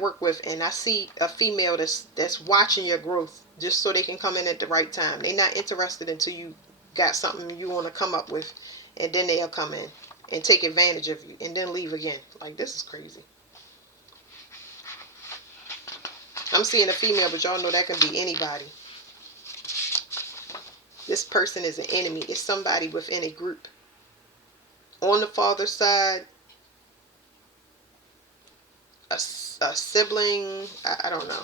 work with, and I see a female that's watching your growth just so they can come in at the right time. They're not interested until you got something you want to come up with, and then they'll come in and take advantage of you and then leave again. Like, this is crazy. I'm seeing a female, but y'all know that can be anybody. This person is an enemy. It's somebody within a group. On the father's side, a sibling, I don't know.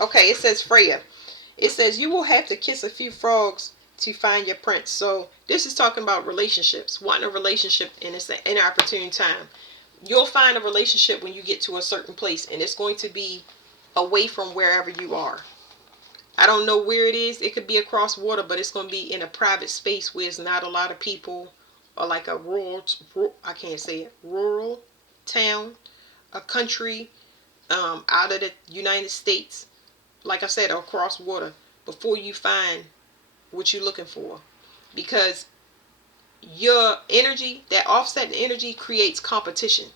Okay, it says Freya. It says you will have to kiss a few frogs to find your prince. So this is talking about relationships. Wanting a relationship, and it's an inopportune time. You'll find a relationship when you get to a certain place, and it's going to be away from wherever you are. I don't know where it is. It could be across water, but it's going to be in a private space where there's not a lot of people, or like a rural town, a country, out of the United States. Like I said, across water, before you find what you're looking for. Because your energy, that offsetting energy, creates competition.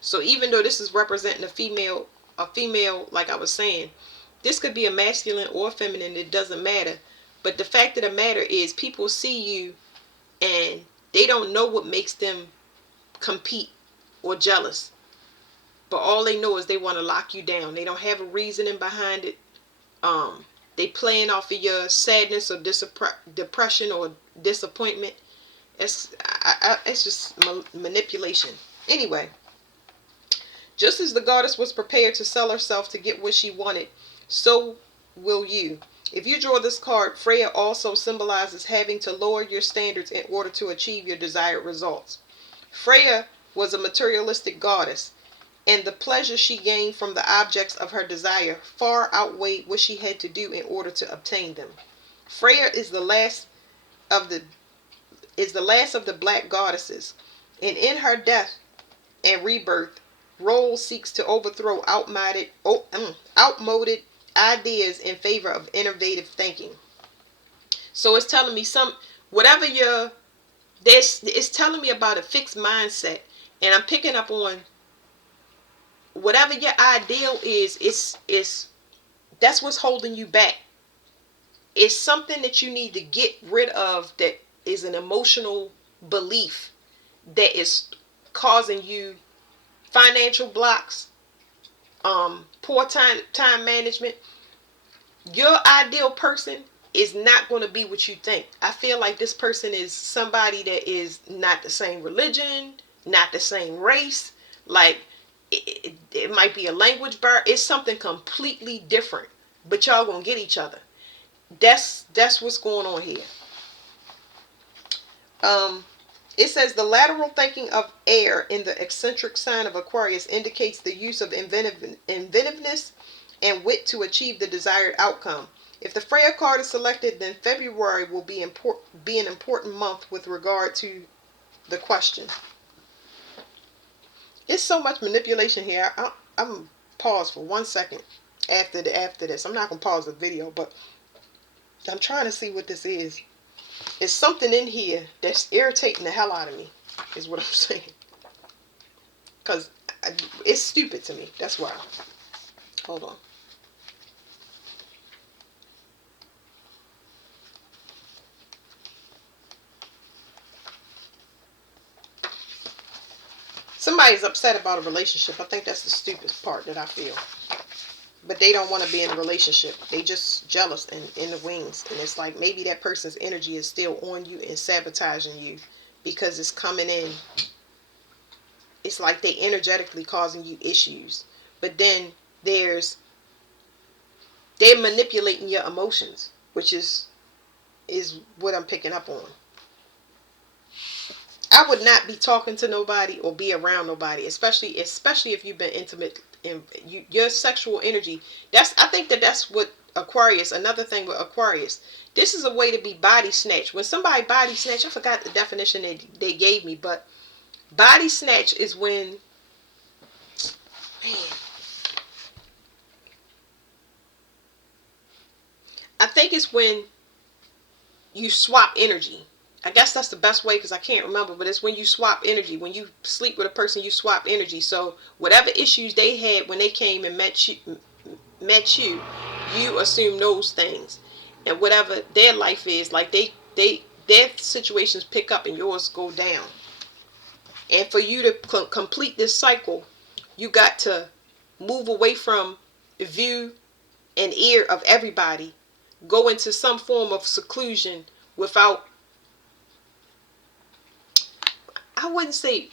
So even though this is representing a female, like I was saying, this could be a masculine or feminine, it doesn't matter. But the fact of the matter is, people see you and they don't know what makes them compete or jealous. But all they know is they want to lock you down. They don't have a reasoning behind it. They playing off of your sadness or depression or disappointment. It's just manipulation. Anyway, just as the goddess was prepared to sell herself to get what she wanted, so will you. If you draw this card, Freya also symbolizes having to lower your standards in order to achieve your desired results. Freya was a materialistic goddess, and the pleasure she gained from the objects of her desire far outweighed what she had to do in order to obtain them. Freya is the last of the black goddesses, and in her death and rebirth, Roll seeks to overthrow outmoded ideas in favor of innovative thinking. So it's telling me it's telling me about a fixed mindset, and I'm picking up on whatever your ideal is. It's that's what's holding you back. It's something that you need to get rid of, that is an emotional belief that is causing you financial blocks, poor time management. Your ideal person is not going to be what you think. I feel like this person is somebody that is not the same religion, not the same race. Like, It might be a language bar. It's something completely different, but y'all gonna get each other. That's what's going on here. Um, it says the lateral thinking of air in the eccentric sign of Aquarius indicates the use of inventiveness and wit to achieve the desired outcome. If the Freya card is selected, then February will be an important month with regard to the question. It's so much manipulation here. I'm pause for 1 second after this. I'm not gonna pause the video, but I'm trying to see what this is. It's something in here that's irritating the hell out of me, is what I'm saying. Because it's stupid to me. That's why. Hold on. Somebody's upset about a relationship. I think that's the stupidest part that I feel. But they don't want to be in a relationship. They just jealous and in the wings. And it's like maybe that person's energy is still on you and sabotaging you because it's coming in. It's like they energetically causing you issues. But then they're manipulating your emotions, which is what I'm picking up on. I would not be talking to nobody or be around nobody, especially if you've been intimate in your sexual energy. I think that's what Aquarius. Another thing with Aquarius, this is a way to be body snatched. When somebody body snatch, I forgot the definition they gave me, but body snatch is when, man, I think it's when you swap energy. I guess that's the best way because I can't remember, but it's when you swap energy. When you sleep with a person, you swap energy. So whatever issues they had when they came and met you assume those things, and whatever their life is, like their situations pick up and yours go down. And for you to complete this cycle, you got to move away from view and ear of everybody, go into some form of seclusion without. I wouldn't say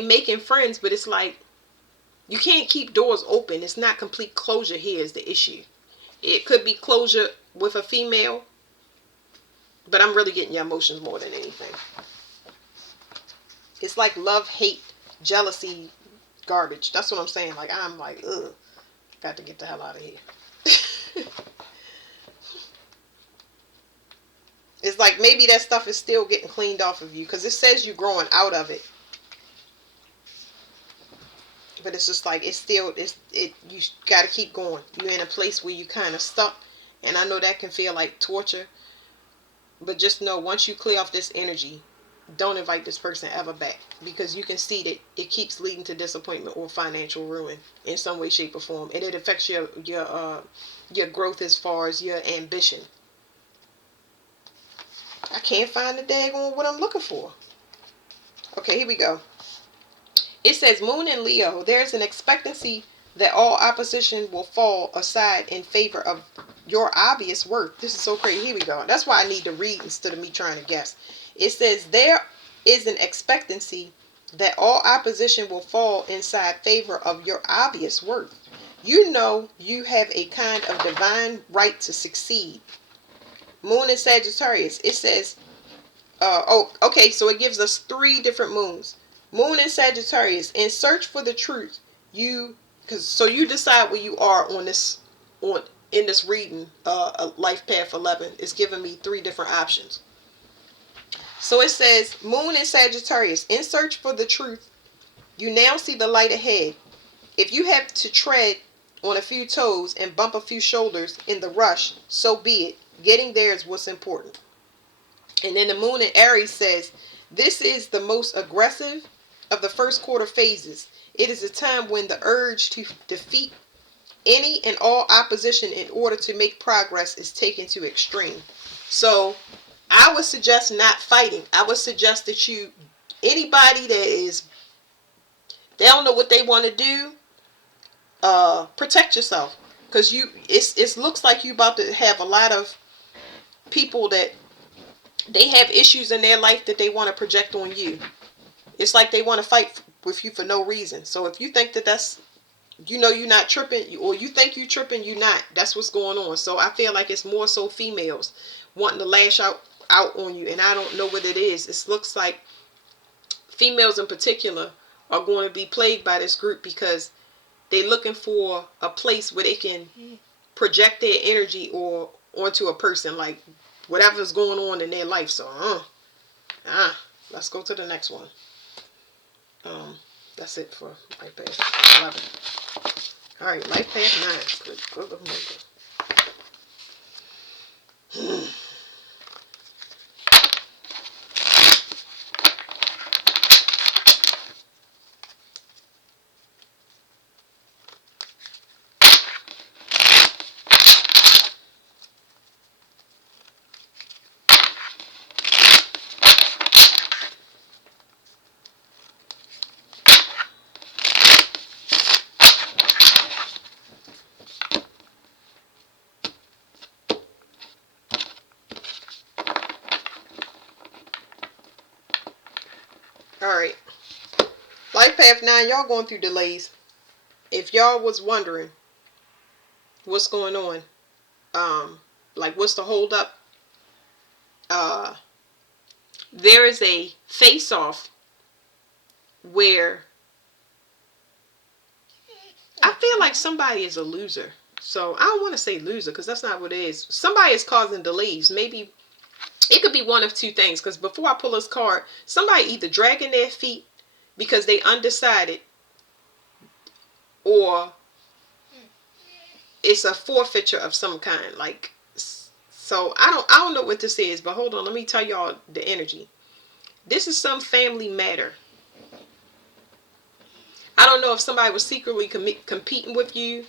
making friends, but it's like you can't keep doors open. It's not complete closure here is the issue. It could be closure with a female, but I'm really getting your emotions more than anything. It's like love, hate, jealousy, garbage. That's what I'm saying. Like I'm like, ugh, got to get the hell out of here. It's like maybe that stuff is still getting cleaned off of you because it says you're growing out of it. But it's just like you got to keep going. You're in a place where you kind of stuck, and I know that can feel like torture. But just know once you clear off this energy, don't invite this person ever back because you can see that it keeps leading to disappointment or financial ruin in some way, shape, or form, and it affects your growth as far as your ambition. I can't find the daggone what I'm looking for. Okay, here we go. It says, Moon in Leo, there's an expectancy that all opposition will fall aside in favor of your obvious worth. This is so crazy. Here we go. That's why I need to read instead of me trying to guess. It says, there is an expectancy that all opposition will fall inside favor of your obvious worth. You know you have a kind of divine right to succeed. Moon in Sagittarius. It says, okay, so it gives us 3 different moons. Moon in Sagittarius. In search for the truth, you decide where you are in this reading. Life Path 11 is giving me 3 different options. So it says, Moon in Sagittarius. In search for the truth, you now see the light ahead. If you have to tread on a few toes and bump a few shoulders in the rush, so be it. Getting there is what's important. And then the Moon in Aries says, this is the most aggressive of the first quarter phases. It is a time when the urge to defeat any and all opposition in order to make progress is taken to extreme. So I would suggest not fighting. I would suggest that anybody they don't know what they want to do, protect yourself. Because it looks like you about to have a lot of people that they have issues in their life that they want to project on you. It's like they want to fight with you for no reason. So if you think that that's, you know, you're not tripping, or you think you tripping, you're not. That's what's going on. So I feel like it's more so females wanting to lash out on you, and I don't know what it is. It looks like females in particular are going to be plagued by this group because they're looking for a place where they can project their energy or onto a person, like whatever's going on in their life. So let's go to the next one. That's it for life path 11. All right, life path 9. Good. All right, life path 9. Y'all going through delays. If y'all was wondering what's going on, like what's the hold up, there is a face off where I feel like somebody is a loser. So I don't want to say loser because that's not what it is. Somebody is causing delays. Maybe it could be one of two things. Because before I pull this card, somebody either dragging their feet because they undecided, or it's a forfeiture of some kind. Like, so I don't know what this is. But hold on, let me tell y'all the energy. This is some family matter. I don't know if somebody was secretly competing with you.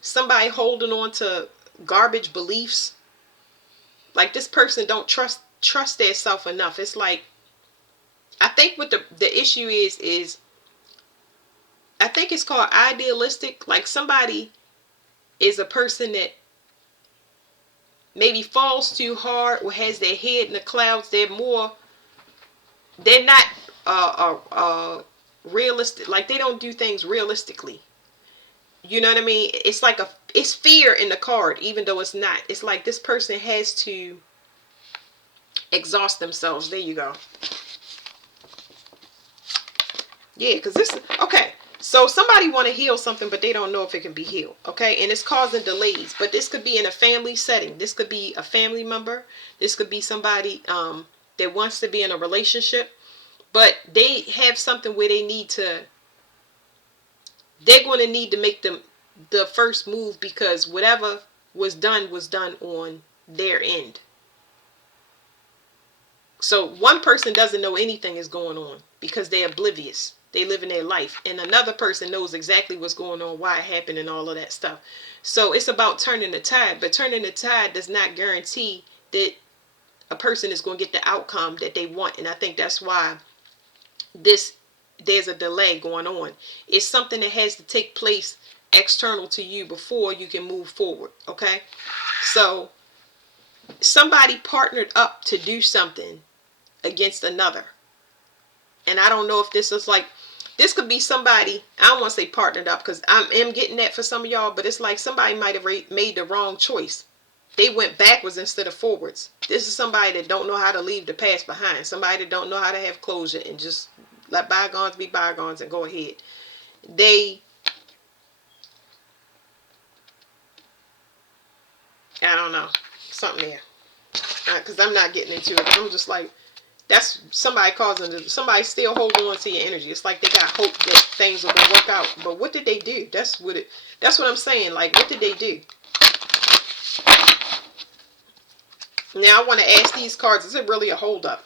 Somebody holding on to garbage beliefs. Like this person don't trust their self enough. It's like, I think what the issue is I think it's called idealistic. Like somebody is a person that maybe falls too hard or has their head in the clouds. They're not realistic. Like they don't do things realistically. You know what I mean? It's like it's fear in the card, even though it's not. It's like this person has to exhaust themselves. There you go. Yeah, because this, okay. So somebody want to heal something, but they don't know if it can be healed. Okay, and it's causing delays. But this could be in a family setting. This could be a family member. This could be somebody that wants to be in a relationship, but they have something where they need to. They're going to need to make the first move because whatever was done on their end. So one person doesn't know anything is going on because they're oblivious. They live in their life. And another person knows exactly what's going on, why it happened, and all of that stuff. So it's about turning the tide. But turning the tide does not guarantee that a person is going to get the outcome that they want. And I think that's why there's a delay going on. It's something that has to take place external to you before you can move forward. Okay? So somebody partnered up to do something against another. And I don't know if this is like, this could be somebody, I don't want to say partnered up because I am getting that for some of y'all, but it's like somebody might have made the wrong choice. They went backwards instead of forwards. This is somebody that don't know how to leave the past behind. Somebody that don't know how to have closure and just let bygones be bygones and go ahead. I don't know, something there. Because I'm not getting into it. I'm just like, that's somebody somebody still holding on to your energy. It's like they got hope that things will work out. But what did they do? That's what I'm saying. Like, what did they do? Now I want to ask these cards, is it really a hold up?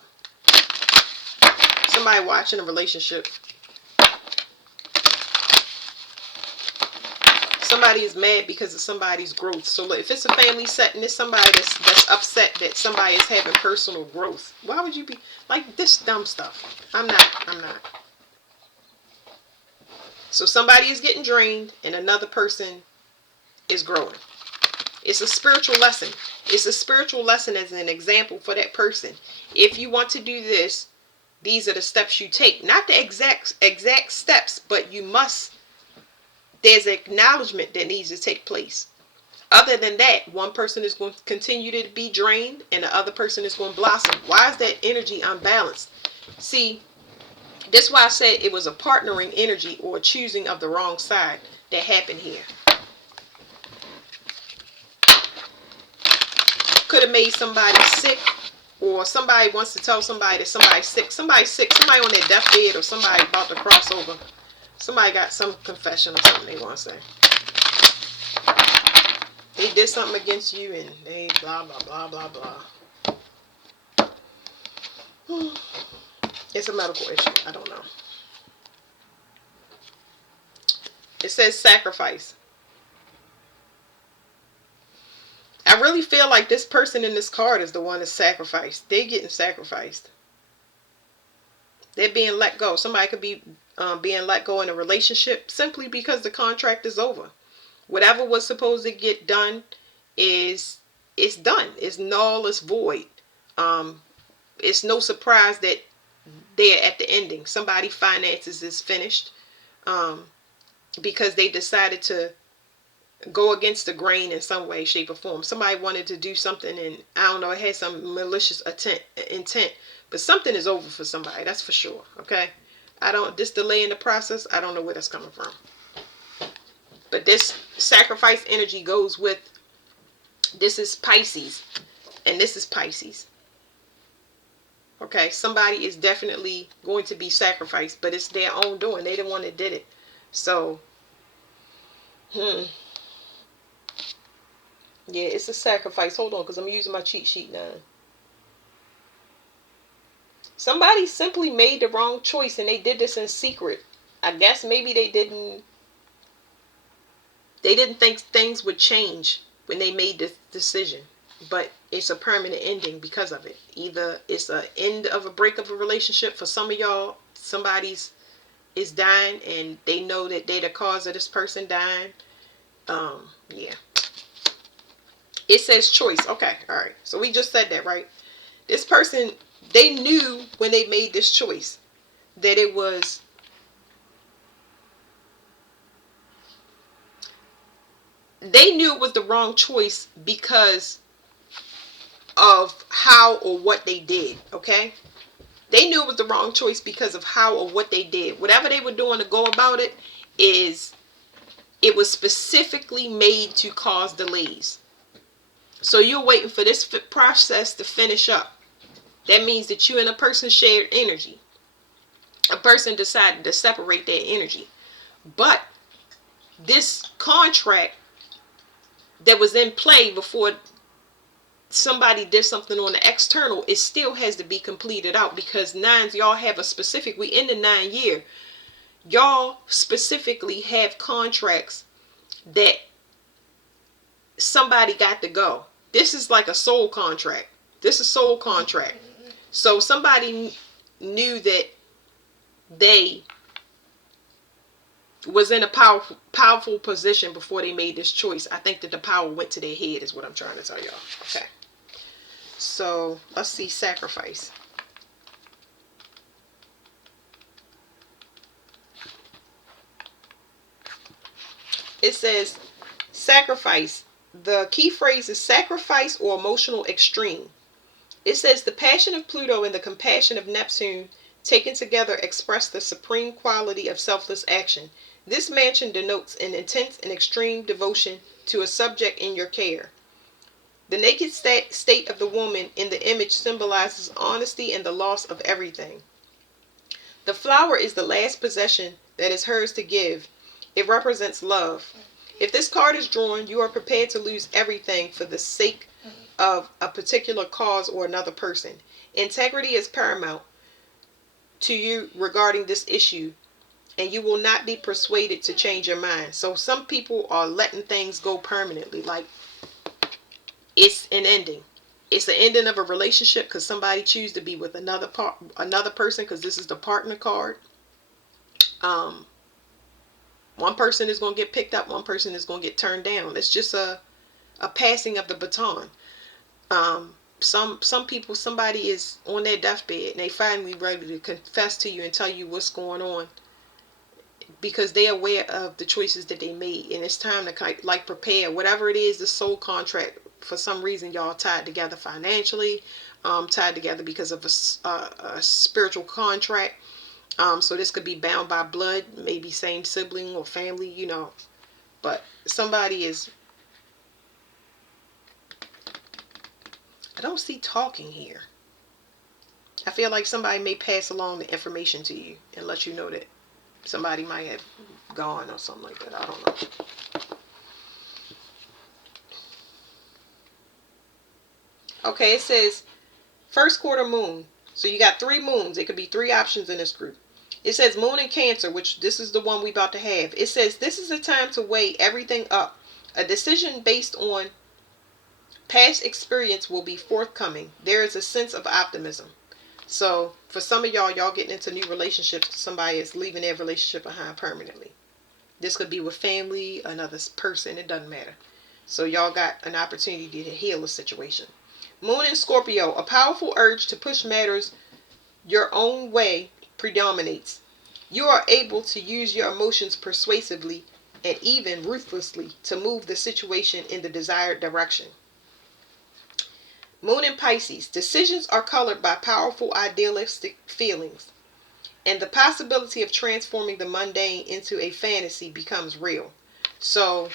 Somebody watching a relationship. Somebody is mad because of somebody's growth. So if it's a family setting, it's somebody that's upset that somebody is having personal growth. Why would you be like this dumb stuff? I'm not. So somebody is getting drained and another person is growing. It's a spiritual lesson. It's a spiritual lesson as an example for that person. If you want to do this, These are the steps you take. Not the exact steps, but you must, there's acknowledgement that needs to take place. Other than that, one person is going to continue to be drained and the other person is going to blossom. Why is that energy unbalanced? See, that's why I said it was a partnering energy or a choosing of the wrong side that happened here. Could have made somebody sick, or somebody wants to tell somebody that somebody's sick. Somebody's sick. Somebody on their deathbed, or somebody about to cross over. Somebody got some confession or something they want to say. They did something against you and they blah, blah, blah, blah, blah. It's a medical issue. I don't know. It says sacrifice. I really feel like this person in this card is the one that's sacrificed. They're getting sacrificed. They're being let go. Somebody could be being let go in a relationship simply because the contract is over. Whatever was supposed to get done it's done. It's null, it's void. It's no surprise that they're at the ending. Somebody's finances is finished because they decided to go against the grain in some way, shape, or form. Somebody wanted to do something and I don't know, it had some malicious intent, but something is over for somebody, that's for sure. Okay, this delay in the process, I don't know where that's coming from, but this sacrifice energy goes with, this is Pisces and this is Pisces. Okay, somebody is definitely going to be sacrificed, but it's their own doing. They the one that did it. So yeah, it's a sacrifice. Hold on, because I'm using my cheat sheet now. Somebody simply made the wrong choice and they did this in secret. I guess maybe they didn't think things would change when they made this decision. But it's a permanent ending because of it. Either it's an end of a break of a relationship. For some of y'all, somebody's is dying and they know that they're the cause of this person dying. Yeah. It says choice. Okay, all right. So we just said that, right? This person, they knew when they made this choice that it was, they knew it was the wrong choice because of how or what they did. Okay, they knew it was the wrong choice because of how or what they did. Whatever they were doing to go about it it was specifically made to cause delays. So you're waiting for this process to finish up. That means that you and a person shared energy. A person decided to separate their energy. But this contract that was in play before somebody did something on the external, it still has to be completed out, because nines, y'all have a specific, we in the 9 year, y'all specifically have contracts that somebody got to go. This is like a soul contract. This is soul contract. So somebody knew that they was in a powerful position before they made this choice. I think that the power went to their head is what I'm trying to tell y'all. Okay. So let's see, sacrifice. It says sacrifice. The key phrase is sacrifice or emotional extreme. It says the passion of Pluto and the compassion of Neptune taken together express the supreme quality of selfless action. This mansion denotes an intense and extreme devotion to a subject in your care. The naked state of the woman in the image symbolizes honesty and the loss of everything. The flower is the last possession that is hers to give. It represents love. If this card is drawn, you are prepared to lose everything for the sake of a particular cause or another person. Integrity is paramount to you regarding this issue, and you will not be persuaded to change your mind. So some people are letting things go permanently, like it's an ending. It's the ending of a relationship because somebody choose to be with another person, because this is the partner card. One person is going to get picked up, one person is going to get turned down. It's just a passing of the baton. some people, somebody is on their deathbed and they finally ready to confess to you and tell you what's going on, because they're aware of the choices that they made, and it's time to like prepare whatever it is, the soul contract. For some reason, y'all tied together financially, tied together because of a spiritual contract. So this could be bound by blood, maybe same sibling or family, you know. But somebody is, I don't see talking here. I feel like somebody may pass along the information to you and let you know that somebody might have gone or something like that. I don't know. Okay, it says first quarter moon. So you got 3 moons. It could be 3 options in this group. It says moon in Cancer, which this is the one we about to have. It says this is a time to weigh everything up. A decision based on past experience will be forthcoming. There is a sense of optimism. So for some of y'all getting into new relationships, somebody is leaving their relationship behind permanently. This could be with family, another person, it doesn't matter. So y'all got an opportunity to heal a situation. Moon in Scorpio, a powerful urge to push matters your own way predominates. You are able to use your emotions persuasively and even ruthlessly to move the situation in the desired direction. Moon in Pisces, decisions are colored by powerful idealistic feelings, and the possibility of transforming the mundane into a fantasy becomes real. So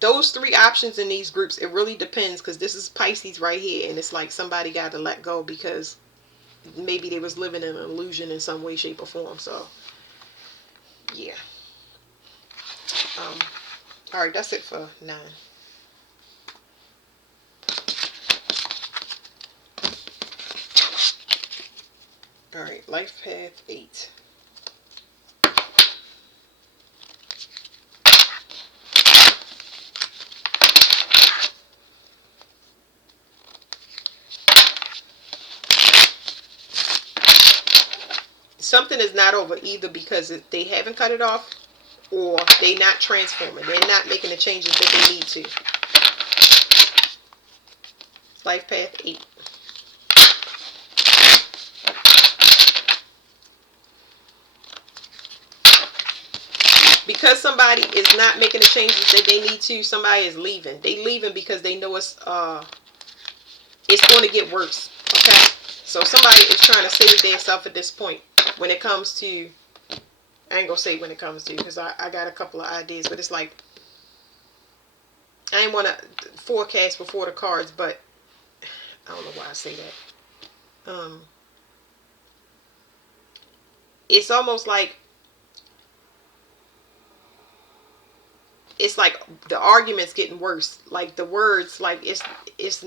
those 3 options in these groups, it really depends, because this is Pisces right here, and it's like somebody got to let go because maybe they was living in an illusion in some way, shape, or form. So yeah. All right, that's it for 9. All right, life path 8. Something is not over, either because they haven't cut it off, or they not transforming. They're not making the changes that they need to. Life path 8. Because somebody is not making the changes that they need to, somebody is leaving. They leaving because they know it's going to get worse. Okay? So somebody is trying to save themselves at this point when it comes to, I ain't going to say when it comes to, because I got a couple of ideas, but it's like, I ain't want to forecast before the cards, but I don't know why I say that. It's almost like, it's like the argument's getting worse. Like the words, like it's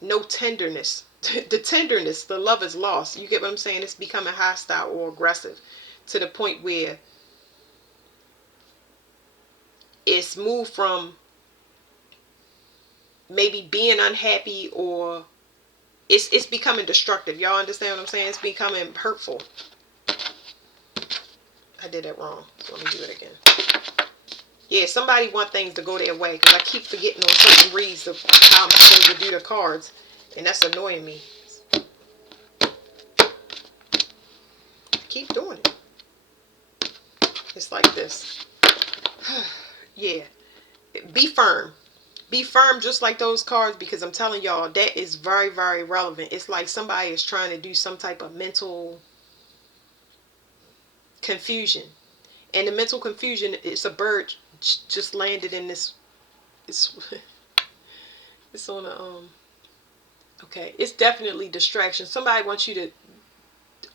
no tenderness. The tenderness, the love is lost. You get what I'm saying? It's becoming hostile or aggressive to the point where it's moved from maybe being unhappy, or it's becoming destructive. Y'all understand what I'm saying? It's becoming hurtful. I did that wrong. So let me do it again. Yeah, somebody want things to go their way, because I keep forgetting on certain reads of how I'm supposed to do the cards, and that's annoying me. Keep doing it. It's like this. Yeah. Be firm. Be firm, just like those cards, because I'm telling y'all, that is very, very relevant. It's like somebody is trying to do some type of mental confusion. And the mental confusion, it's a bird just landed in this. It's on a okay. It's definitely distraction. Somebody wants you to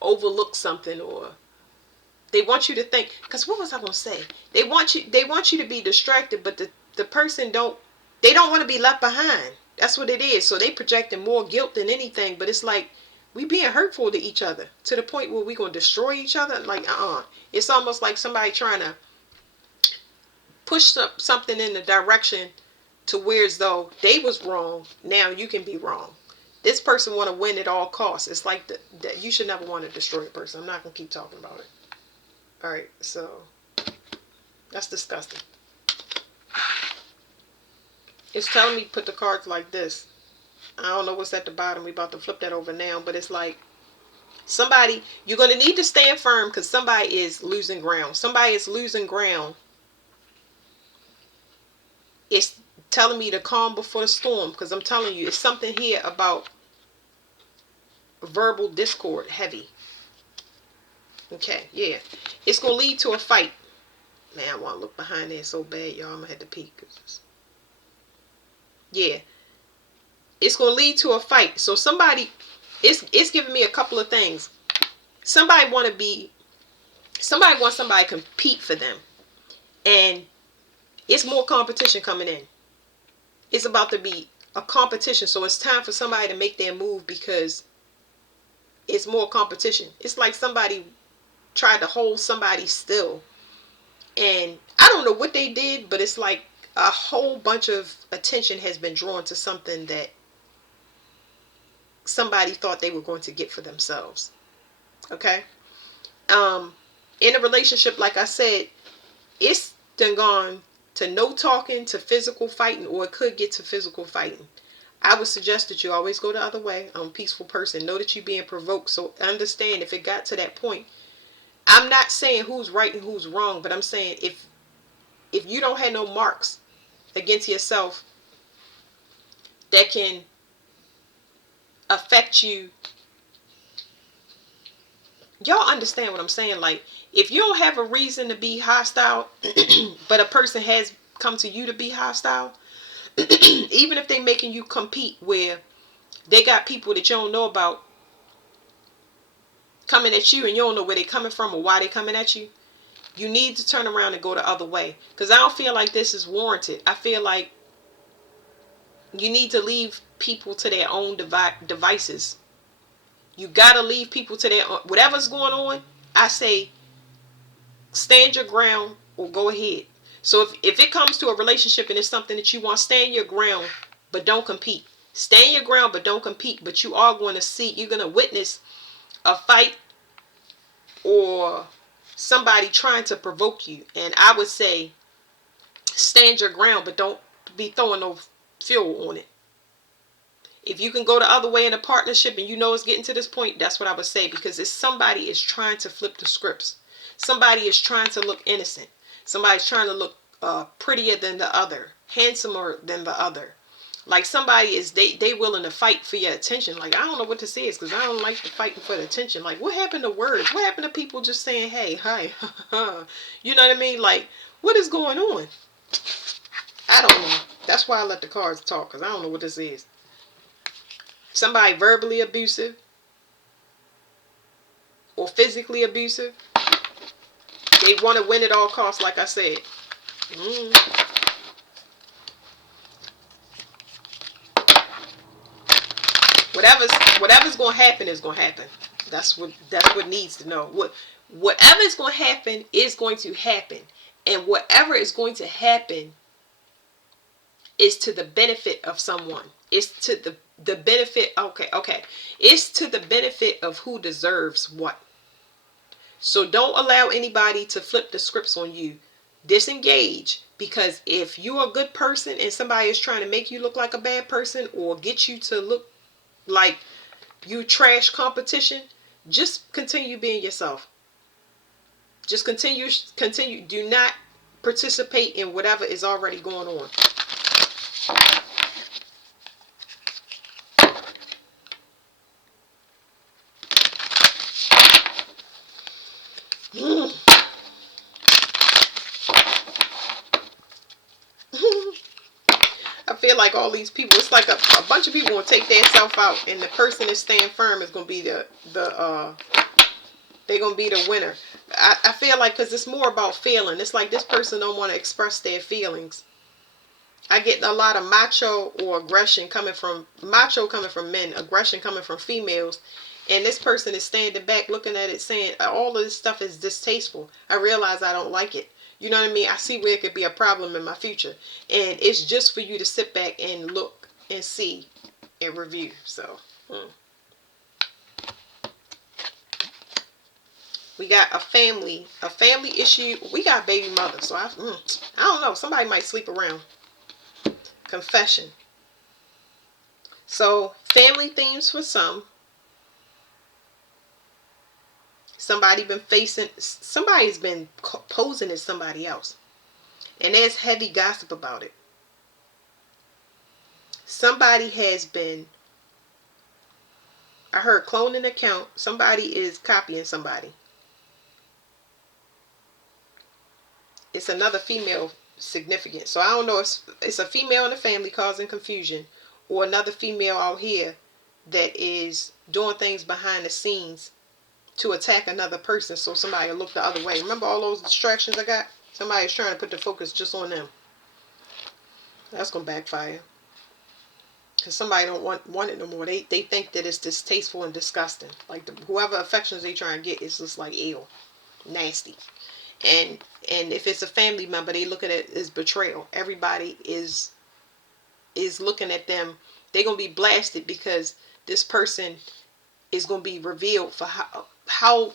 overlook something, or they want you to think. Because what was I gonna say? They want you to be distracted, but the person they don't want to be left behind. That's what it is. So they projecting more guilt than anything. But it's like, we being hurtful to each other to the point where we gonna destroy each other. Like it's almost like somebody trying to push something in the direction to where as though they was wrong. Now you can be wrong. This person want to win at all costs. It's like that you should never want to destroy a person. I'm not gonna keep talking about it. All right, so that's disgusting. It's telling me put the cards like this. I don't know what's at the bottom. We about to flip that over now, but it's like somebody, you're going to need to stand firm because somebody is losing ground. Somebody is losing ground. It's telling me to calm before the storm, because I'm telling you, it's something here about verbal discord heavy. Okay, yeah. It's going to lead to a fight. Man, I want to look behind there so bad, y'all. I'm going to have to peek. Yeah. It's going to lead to a fight. So somebody, it's giving me a couple of things. Somebody wants somebody to compete for them. And it's more competition coming in. It's about to be a competition. So it's time for somebody to make their move because it's more competition. It's like somebody tried to hold somebody still. And I don't know what they did, but it's like a whole bunch of attention has been drawn to something that somebody thought they were going to get for themselves. Okay? In a relationship, like I said, it's done gone to no talking to physical fighting, or it could get to physical fighting. I would suggest that you always go the other way. I'm a peaceful person. Know that you're being provoked. So understand if it got to that point. I'm not saying who's right and who's wrong, but I'm saying if you don't have no marks against yourself that can affect you, y'all understand what I'm saying? Like, if you don't have a reason to be hostile, but a person has come to you to be hostile, even if they're making you compete where they got people that you don't know about coming at you and you don't know where they're coming from or why they're coming at you, you need to turn around and go the other way. Because I don't feel like this is warranted. I feel like you need to leave people to their own devices. You got to leave people to their own. Whatever's going on, I say stand your ground or go ahead. So if it comes to a relationship and it's something that you want, stand your ground, but don't compete. Stand your ground, but don't compete. But you are going to see, you're going to witness a fight or somebody trying to provoke you. And I would say stand your ground, but don't be throwing no fuel on it. If you can go the other way in a partnership and you know it's getting to this point, that's what I would say. Because if somebody is trying to flip the scripts. Somebody is trying to look innocent. Somebody's trying to look prettier than the other. Handsomer than the other. Like somebody is, they willing to fight for your attention. Like, I don't know what this is because I don't like the fighting for the attention. Like, what happened to words? What happened to people just saying, hey, hi, you know what I mean? Like, what is going on? I don't know. That's why I let the cards talk, because I don't know what this is. Somebody verbally abusive or physically abusive. They want to win at all costs, like I said. Whatever's going to happen is going to happen. That's what needs to know. Whatever is going to happen is going to happen, and whatever is going to happen is to the benefit of someone. It's to the benefit. Okay. It's to the benefit of who deserves what. So don't allow anybody to flip the scripts on you. Disengage, because if you're a good person and somebody is trying to make you look like a bad person or get you to look like you trash competition, just continue being yourself. Just continue. Do not participate in whatever is already going on. I feel like all these people, it's like a bunch of people will take their self out, and the person that's staying firm is going to be they're going to be the winner. I feel like, because it's more about feeling. It's like this person don't want to express their feelings. I get a lot of macho or aggression coming from men, aggression coming from females. And this person is standing back looking at it saying, all of this stuff is distasteful. I realize I don't like it. You know what I mean? I see where it could be a problem in my future. And it's just for you to sit back and look and see and review. So, we got a family issue. We got baby mother. So, I don't know. Somebody might sleep around. Confession. So family themes for some. Somebody's been posing as somebody else. And there's heavy gossip about it. Somebody has been, I heard cloning account. Somebody is copying somebody. It's another female significant. So I don't know if it's a female in the family causing confusion, or another female out here that is doing things behind the scenes to attack another person, so somebody will look the other way. Remember all those distractions I got? Somebody's trying to put the focus just on them. That's gonna backfire. Because somebody don't want it no more. They think that it's distasteful and disgusting. Like whoever affections they try and get is just like ew, nasty. And if it's a family member, they look at it as betrayal. Everybody is looking at them. They're gonna be blasted because this person is gonna be revealed for how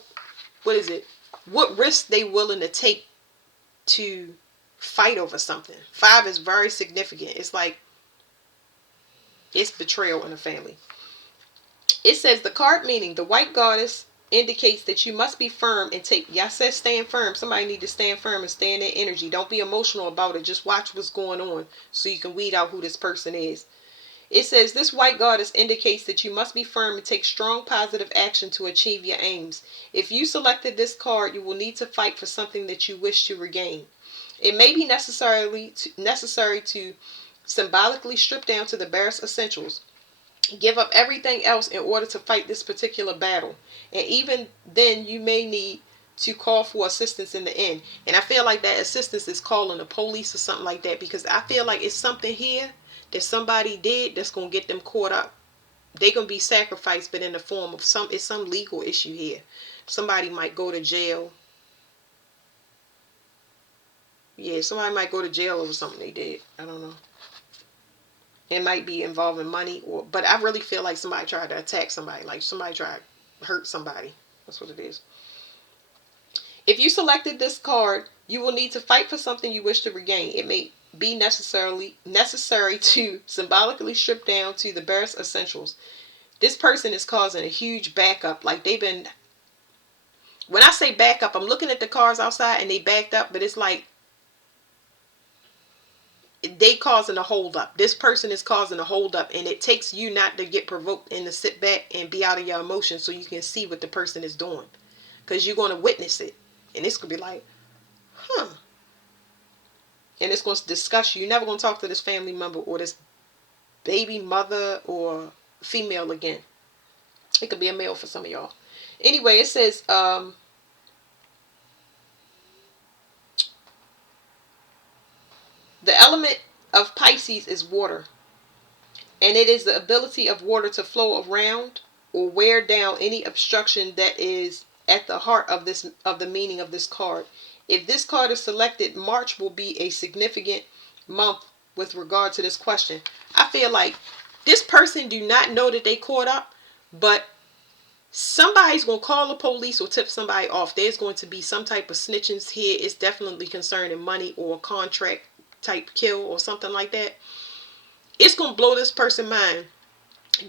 what risk they willing to take to fight over something. 5 is very significant. It's like it's betrayal in the family. It says the card meaning, the white goddess indicates that you must be firm and take. Y'all said stand firm. Somebody need to stand firm and stay in their energy. Don't be emotional about it. Just watch what's going on so you can weed out who this person is. It says this white goddess indicates that you must be firm and take strong positive action to achieve your aims. If you selected this card, you will need to fight for something that you wish to regain. It may be necessary to symbolically strip down to the barest essentials. Give up everything else in order to fight this particular battle. And even then, you may need to call for assistance in the end. And I feel like that assistance is calling the police or something like that, because I feel like it's something here that somebody did that's going to get them caught up. They're going to be sacrificed, but in the form of some legal issue here. Somebody might go to jail. Yeah, somebody might go to jail over something they did. I don't know. It might be involving money, but I really feel like somebody tried to attack somebody. Like somebody tried to hurt somebody. That's what it is. If you selected this card, you will need to fight for something you wish to regain. It may be necessary to symbolically strip down to the barest essentials. This person is causing a huge backup. Like they've been, when I say backup, I'm looking at the cars outside and they backed up, but it's like they causing a hold up. This person is causing a hold up, and it takes you not to get provoked and to sit back and be out of your emotions so you can see what the person is doing, because you're going to witness it, and it's going to be like, and it's going to disgust you. You're never going to talk to this family member or this baby mother or female again. It could be a male for some of y'all. Anyway, it says the element of Pisces is water, and it is the ability of water to flow around or wear down any obstruction that is at the heart of the meaning of this card. If this card is selected, March will be a significant month with regard to this question. I feel like this person do not know that they caught up, but somebody's going to call the police or tip somebody off. There's going to be some type of snitchings here. It's definitely concerning money or contract type kill or something like that. It's going to blow this person's mind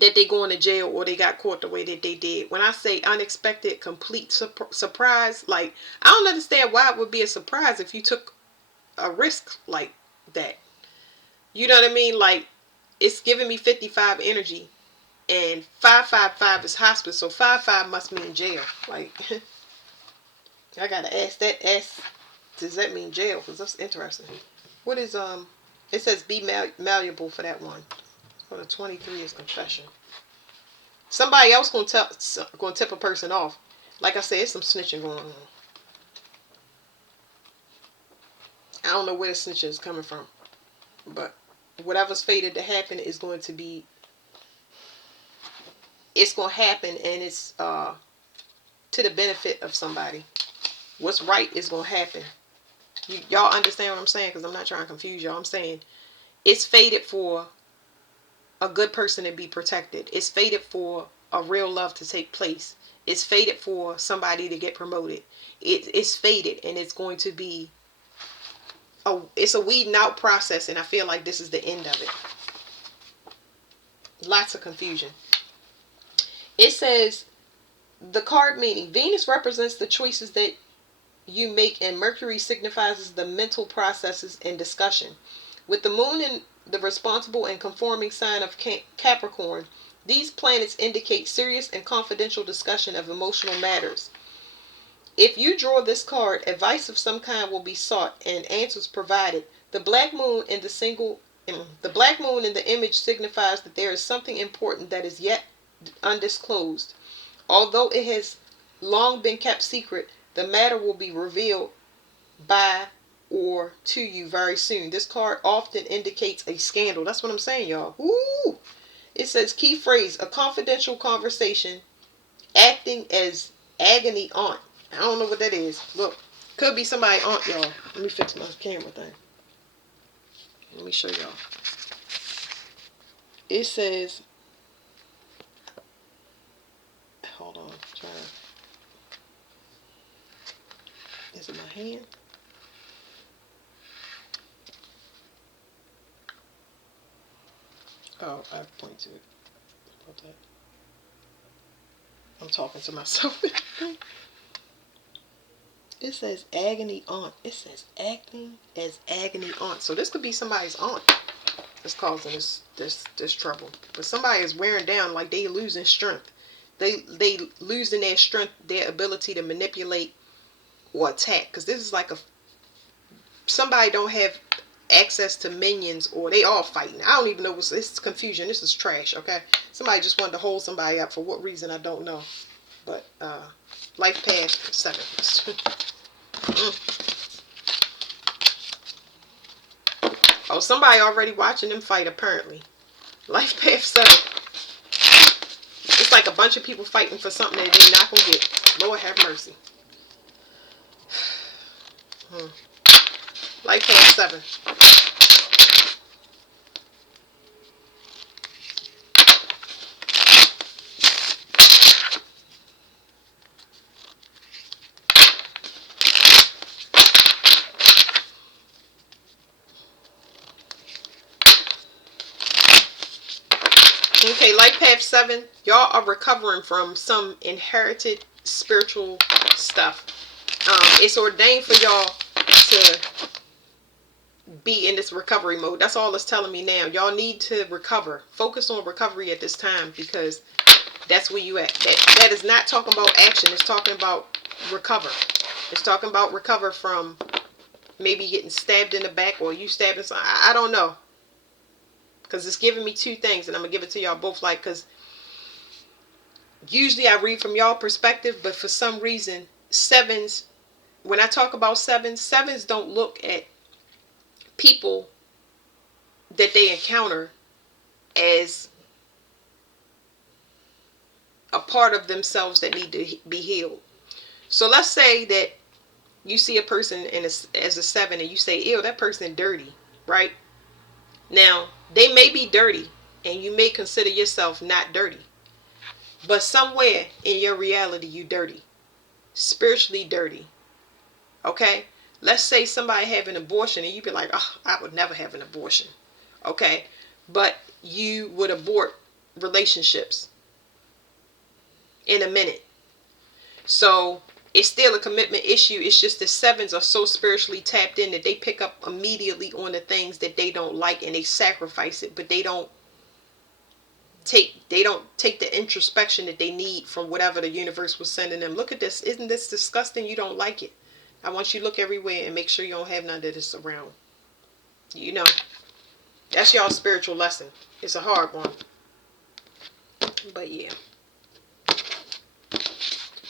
that they going to jail or they got caught the way that they did. When I say unexpected, complete surprise, like I don't understand why it would be a surprise if you took a risk like that. You know what I mean? Like it's giving me 55 energy, and 555 is hospice, so 55 must mean jail. Like I gotta ask that. Does that mean jail? Because that's interesting. What is It says be malleable for that one. For the 23 is confession. Somebody else gonna tip a person off. Like I said, it's some snitching going on. I don't know where the snitching is coming from, but whatever's fated to happen is going to be. It's gonna happen, and it's to the benefit of somebody. What's right is gonna happen. Y'all understand what I'm saying? Because I'm not trying to confuse y'all. I'm saying it's fated for a good person to be protected. It's fated for a real love to take place. It's fated for somebody to get promoted. It's fated, and it's going to be it's a weeding out process, and I feel like this is the end of it. Lots of confusion. It says, the card meaning, Venus represents the choices that you make, and Mercury signifies the mental processes and discussion. With the moon in the responsible and conforming sign of Capricorn, these planets indicate serious and confidential discussion of emotional matters. If you draw this card, advice of some kind will be sought and answers provided. The black moon in the image signifies that there is something important that is yet undisclosed. Although it has long been kept secret, the matter will be revealed by or to you very soon. This card often indicates a scandal. That's what I'm saying, y'all. Woo! It says, key phrase, a confidential conversation, acting as agony aunt. I don't know what that is. Look, could be somebody aunt, y'all. Let me fix my camera thing. Let me show y'all. It says, hold on, is it my hand? Oh, I point to it. About that. I'm talking to myself. It says agony aunt. It says acting as agony aunt. So this could be somebody's aunt that's causing this trouble. But somebody is wearing down, like they losing strength. They losing their strength, their ability to manipulate or attack. Because this is like somebody don't have access to minions, or they all fighting. I don't even know what's this. Confusion. This is trash. Okay, somebody just wanted to hold somebody up for what reason, I don't know. But life path 7. Oh, somebody already watching them fight, apparently. Life path 7. It's like a bunch of people fighting for something that they're not gonna get. Lord have mercy. Life path 7. Okay, life path 7. Y'all are recovering from some inherited spiritual stuff. It's ordained for y'all to be in this recovery mode. That's all it's telling me now. Y'all need to recover. Focus on recovery at this time, because that's where you at. That is not talking about action. It's talking about recover. It's talking about recover from maybe getting stabbed in the back, or you stabbing something. I don't know. Because it's giving me two things, and I'm going to give it to y'all both, like, because usually I read from y'all perspective, but for some reason, 7s, when I talk about 7s don't look at people that they encounter as a part of themselves that need to be healed. So let's say that you see a person as a 7 and you say, ew, that person dirty, right? Now, they may be dirty and you may consider yourself not dirty, but somewhere in your reality you dirty, spiritually dirty. Okay, let's say somebody have an abortion and you be like, oh, I would never have an abortion. Okay, but you would abort relationships in a minute. So it's still a commitment issue. It's just the 7s are so spiritually tapped in that they pick up immediately on the things that they don't like and they sacrifice it, but they don't take the introspection that they need from whatever the universe was sending them. Look at this. Isn't this disgusting? You don't like it. I want you to look everywhere and make sure you don't have none of this around. You know, that's y'all's spiritual lesson. It's a hard one, but yeah.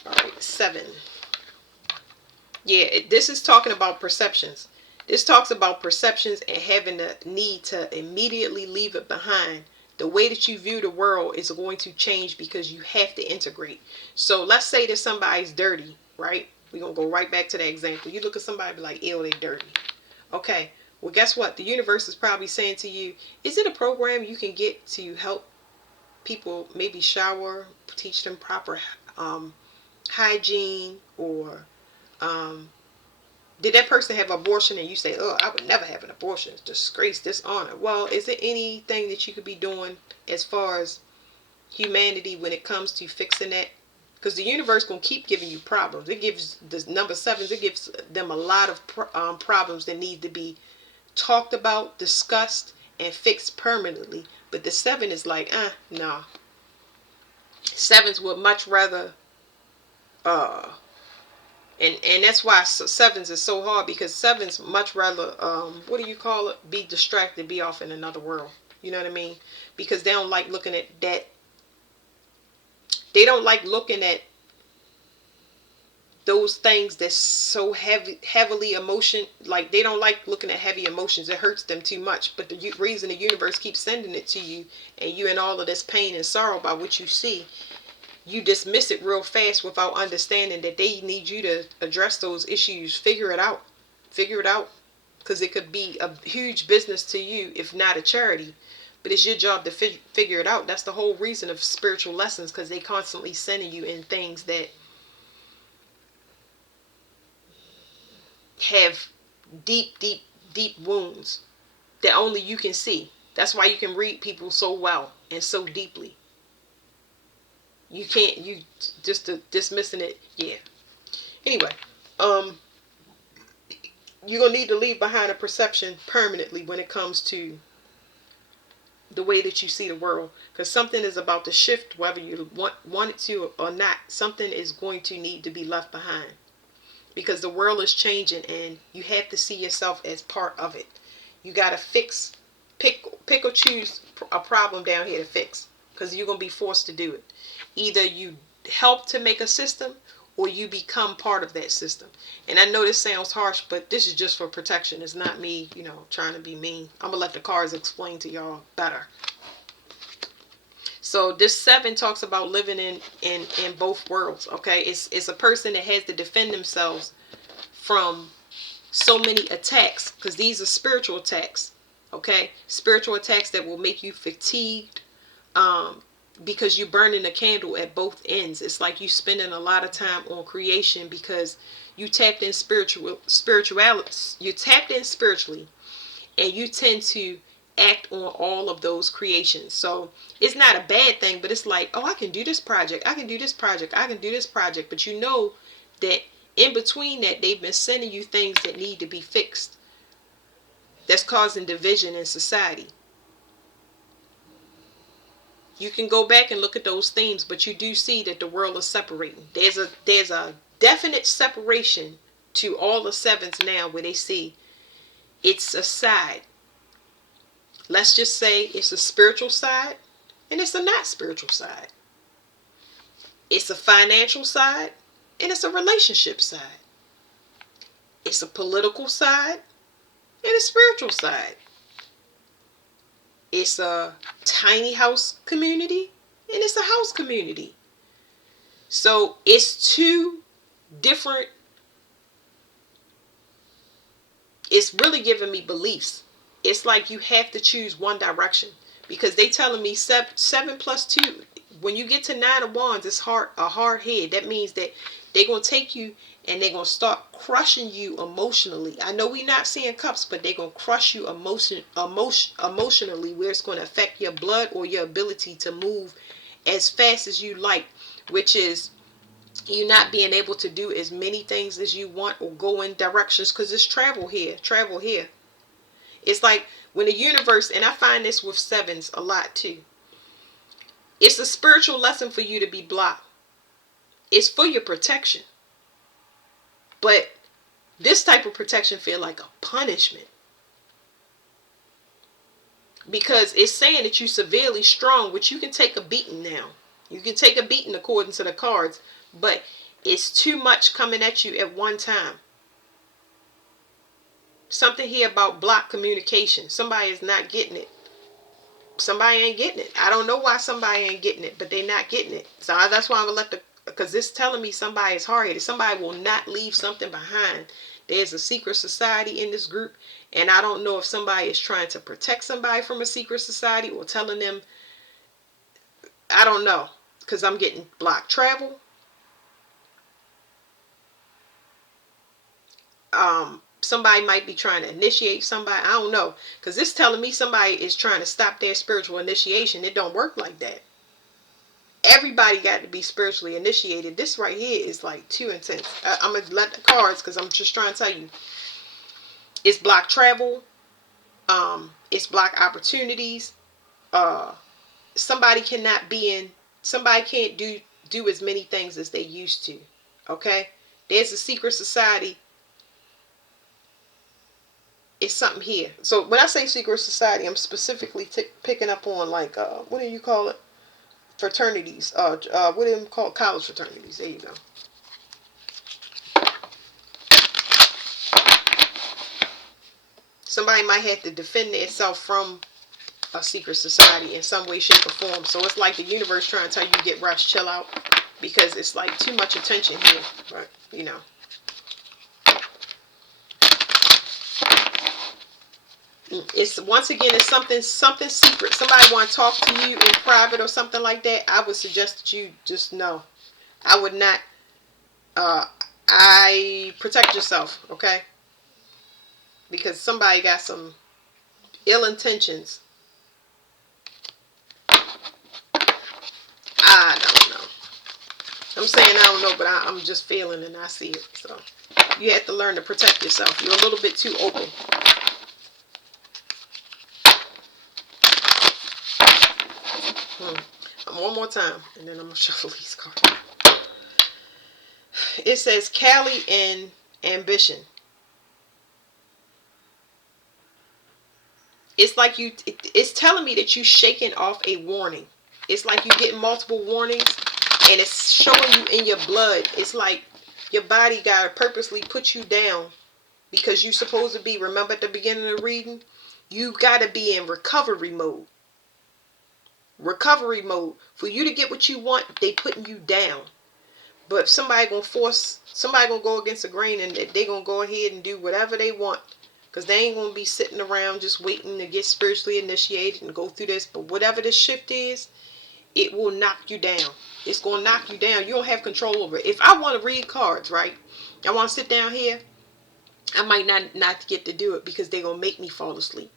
All right, 7. Yeah, this is talking about perceptions. This talks about perceptions and having the need to immediately leave it behind. The way that you view the world is going to change because you have to integrate. So let's say that somebody's dirty, right? We're going to go right back to that example. You look at somebody and be like, ew, they dirty. Okay, well, guess what? The universe is probably saying to you, is it a program you can get to help people maybe shower, teach them proper hygiene, or Did that person have an abortion and you say, oh, I would never have an abortion, it's disgrace, dishonor? Well, is there anything that you could be doing as far as humanity when it comes to fixing that? Because the universe gonna keep giving you problems. It gives the number sevens, it gives them a lot of problems that need to be talked about, discussed, and fixed permanently. But the seven is like, nah. Sevens would much rather, and that's why sevens is so hard, because sevens much rather, what do you call it? Be distracted, be off in another world. You know what I mean? Because they don't like looking at that. They don't like looking at those things that's so heavily emotion. Like, they don't like looking at heavy emotions. It hurts them too much. But the reason the universe keeps sending it to you, and you in all of this pain and sorrow by what you see, you dismiss it real fast without understanding that they need you to address those issues. Figure it out. Because it could be a huge business to you, if not a charity. But it's your job to figure it out. That's the whole reason of spiritual lessons, because they constantly sending you in things that have deep wounds that only you can see. That's why you can read people so well and so deeply. You can't, you just dismissing it. Yeah. Anyway, you're gonna need to leave behind a perception permanently when it comes to the way that you see the world, because something is about to shift, whether you want it to or not. Something is going to need to be left behind, because the world is changing, and you have to see yourself as part of it. You got to pick or choose a problem down here to fix, because you're going to be forced to do it. Either you help to make a system, or you become part of that system. And I know this sounds harsh, but this is just for protection. It's not me, trying to be mean. I'm going to let the cards explain to y'all better. So this 7 talks about living in both worlds, okay? It's a person that has to defend themselves from so many attacks, because these are spiritual attacks, okay? Spiritual attacks that will make you fatigued, because you're burning a candle at both ends. It's like you spending a lot of time on creation, because you tapped in spirituality. You tapped in spiritually, and you tend to act on all of those creations. So it's not a bad thing, but it's like, oh, I can do this project, I can do this project, I can do this project. But you know that in between that, they've been sending you things that need to be fixed, that's causing division in society. You can go back and look at those themes, but you do see that the world is separating. There's a definite separation to all the 7s now, where they see it's a side. Let's just say it's a spiritual side, and it's a not spiritual side. It's a financial side, and it's a relationship side. It's a political side and a spiritual side. It's a tiny house community, and it's a house community. So it's two different, it's really giving me beliefs. It's like you have to choose one direction, because they telling me 7 plus 2. When you get to 9 of Wands, it's a hard head. That means that they're going to take you and they're going to start crushing you emotionally. I know we're not seeing cups, but they're going to crush you emotionally, where it's going to affect your blood or your ability to move as fast as you like, which is you not being able to do as many things as you want, or go in directions, because it's travel here. It's like when the universe, and I find this with 7s a lot too, it's a spiritual lesson for you to be blocked. It's for your protection. But this type of protection feel like a punishment, because it's saying that you're severely strong, which you can take a beating now. You can take a beating according to the cards, but it's too much coming at you at one time. Something here about blocked communication. Somebody is not getting it. Somebody ain't getting it. I don't know why somebody ain't getting it, but they not getting it. So that's why I'm going to let because it's telling me somebody is hard-headed. Somebody will not leave something behind. There's a secret society in this group, and I don't know if somebody is trying to protect somebody from a secret society, or telling them, I don't know, because I'm getting blocked travel. Somebody might be trying to initiate somebody. I don't know. Because it's telling me somebody is trying to stop their spiritual initiation. It don't work like that. Everybody got to be spiritually initiated. This right here is like too intense. I'm going to let the cards, because I'm just trying to tell you. It's block travel. It's block opportunities. Somebody can't do as many things as they used to. Okay? There's a secret society. It's something here. So when I say secret society, I'm specifically picking up on, like, what do you call it? Fraternities. What do you call college fraternities? There you go. Somebody might have to defend itself from a secret society in some way, shape, or form. So it's like the universe trying to tell you, get rest, chill out, because it's like too much attention here. But you know, it's, once again, it's something secret. Somebody want to talk to you in private or something like that. I would suggest that you just know. I would not. I protect yourself, okay? Because somebody got some ill intentions. I don't know. I'm saying I don't know, but I'm just feeling and I see it. So you have to learn to protect yourself. You're a little bit too open. One more time, and then I'm going to shuffle these cards. It says Cali and ambition. It's like it's telling me that you're shaking off a warning. It's like you're getting multiple warnings, and it's showing you in your blood. It's like your body got to purposely put you down, because you're supposed to be, remember at the beginning of the reading, you got to be in recovery mode. Recovery mode. For you to get what you want, they putting you down. But if somebody gonna go against the grain, and they gonna go ahead and do whatever they want, because they ain't gonna be sitting around just waiting to get spiritually initiated and go through this. But whatever this shift is, it will knock you down. It's gonna knock you down. You don't have control over it. If I want to read cards, right, I want to sit down here, I might not get to do it, because they're gonna make me fall asleep.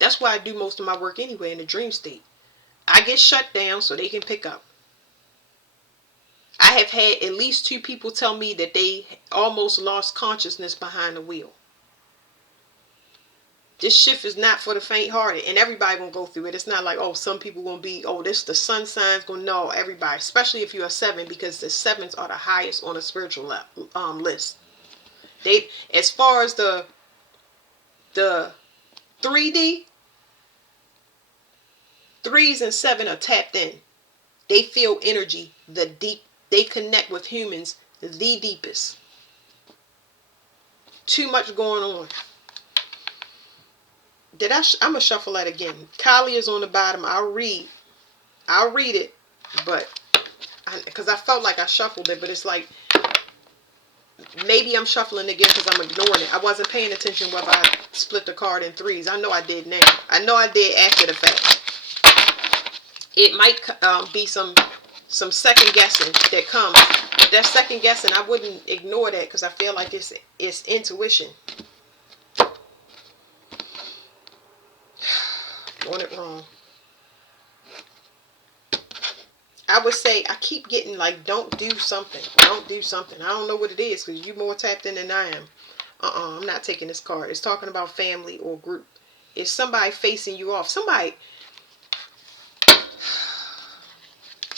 That's why I do most of my work anyway in the dream state. I get shut down so they can pick up. I have had at least 2 people tell me that they almost lost consciousness behind the wheel. This shift is not for the faint-hearted, and everybody gonna go through it. It's not like, oh, some people gonna be, oh, this the sun signs gonna know. Everybody, especially if you're a 7, because the 7s are the highest on the spiritual list. They, as far as the 3D, 3s and 7 are tapped in. They feel energy, the deep. They connect with humans the deepest. Too much going on. I'm going to shuffle that again. Kali is on the bottom. I'll read it, but because I felt like I shuffled it, but it's like maybe I'm shuffling again because I'm ignoring it. I wasn't paying attention whether I split the card in 3s. I know I did now. I know I did after the fact. It might be some second guessing that comes. But that second guessing, I wouldn't ignore that, because I feel like it's intuition. Doing it wrong. I would say, I keep getting like, don't do something. Don't do something. I don't know what it is, because you're more tapped in than I am. I'm not taking this card. It's talking about family or group. It's somebody facing you off. Somebody.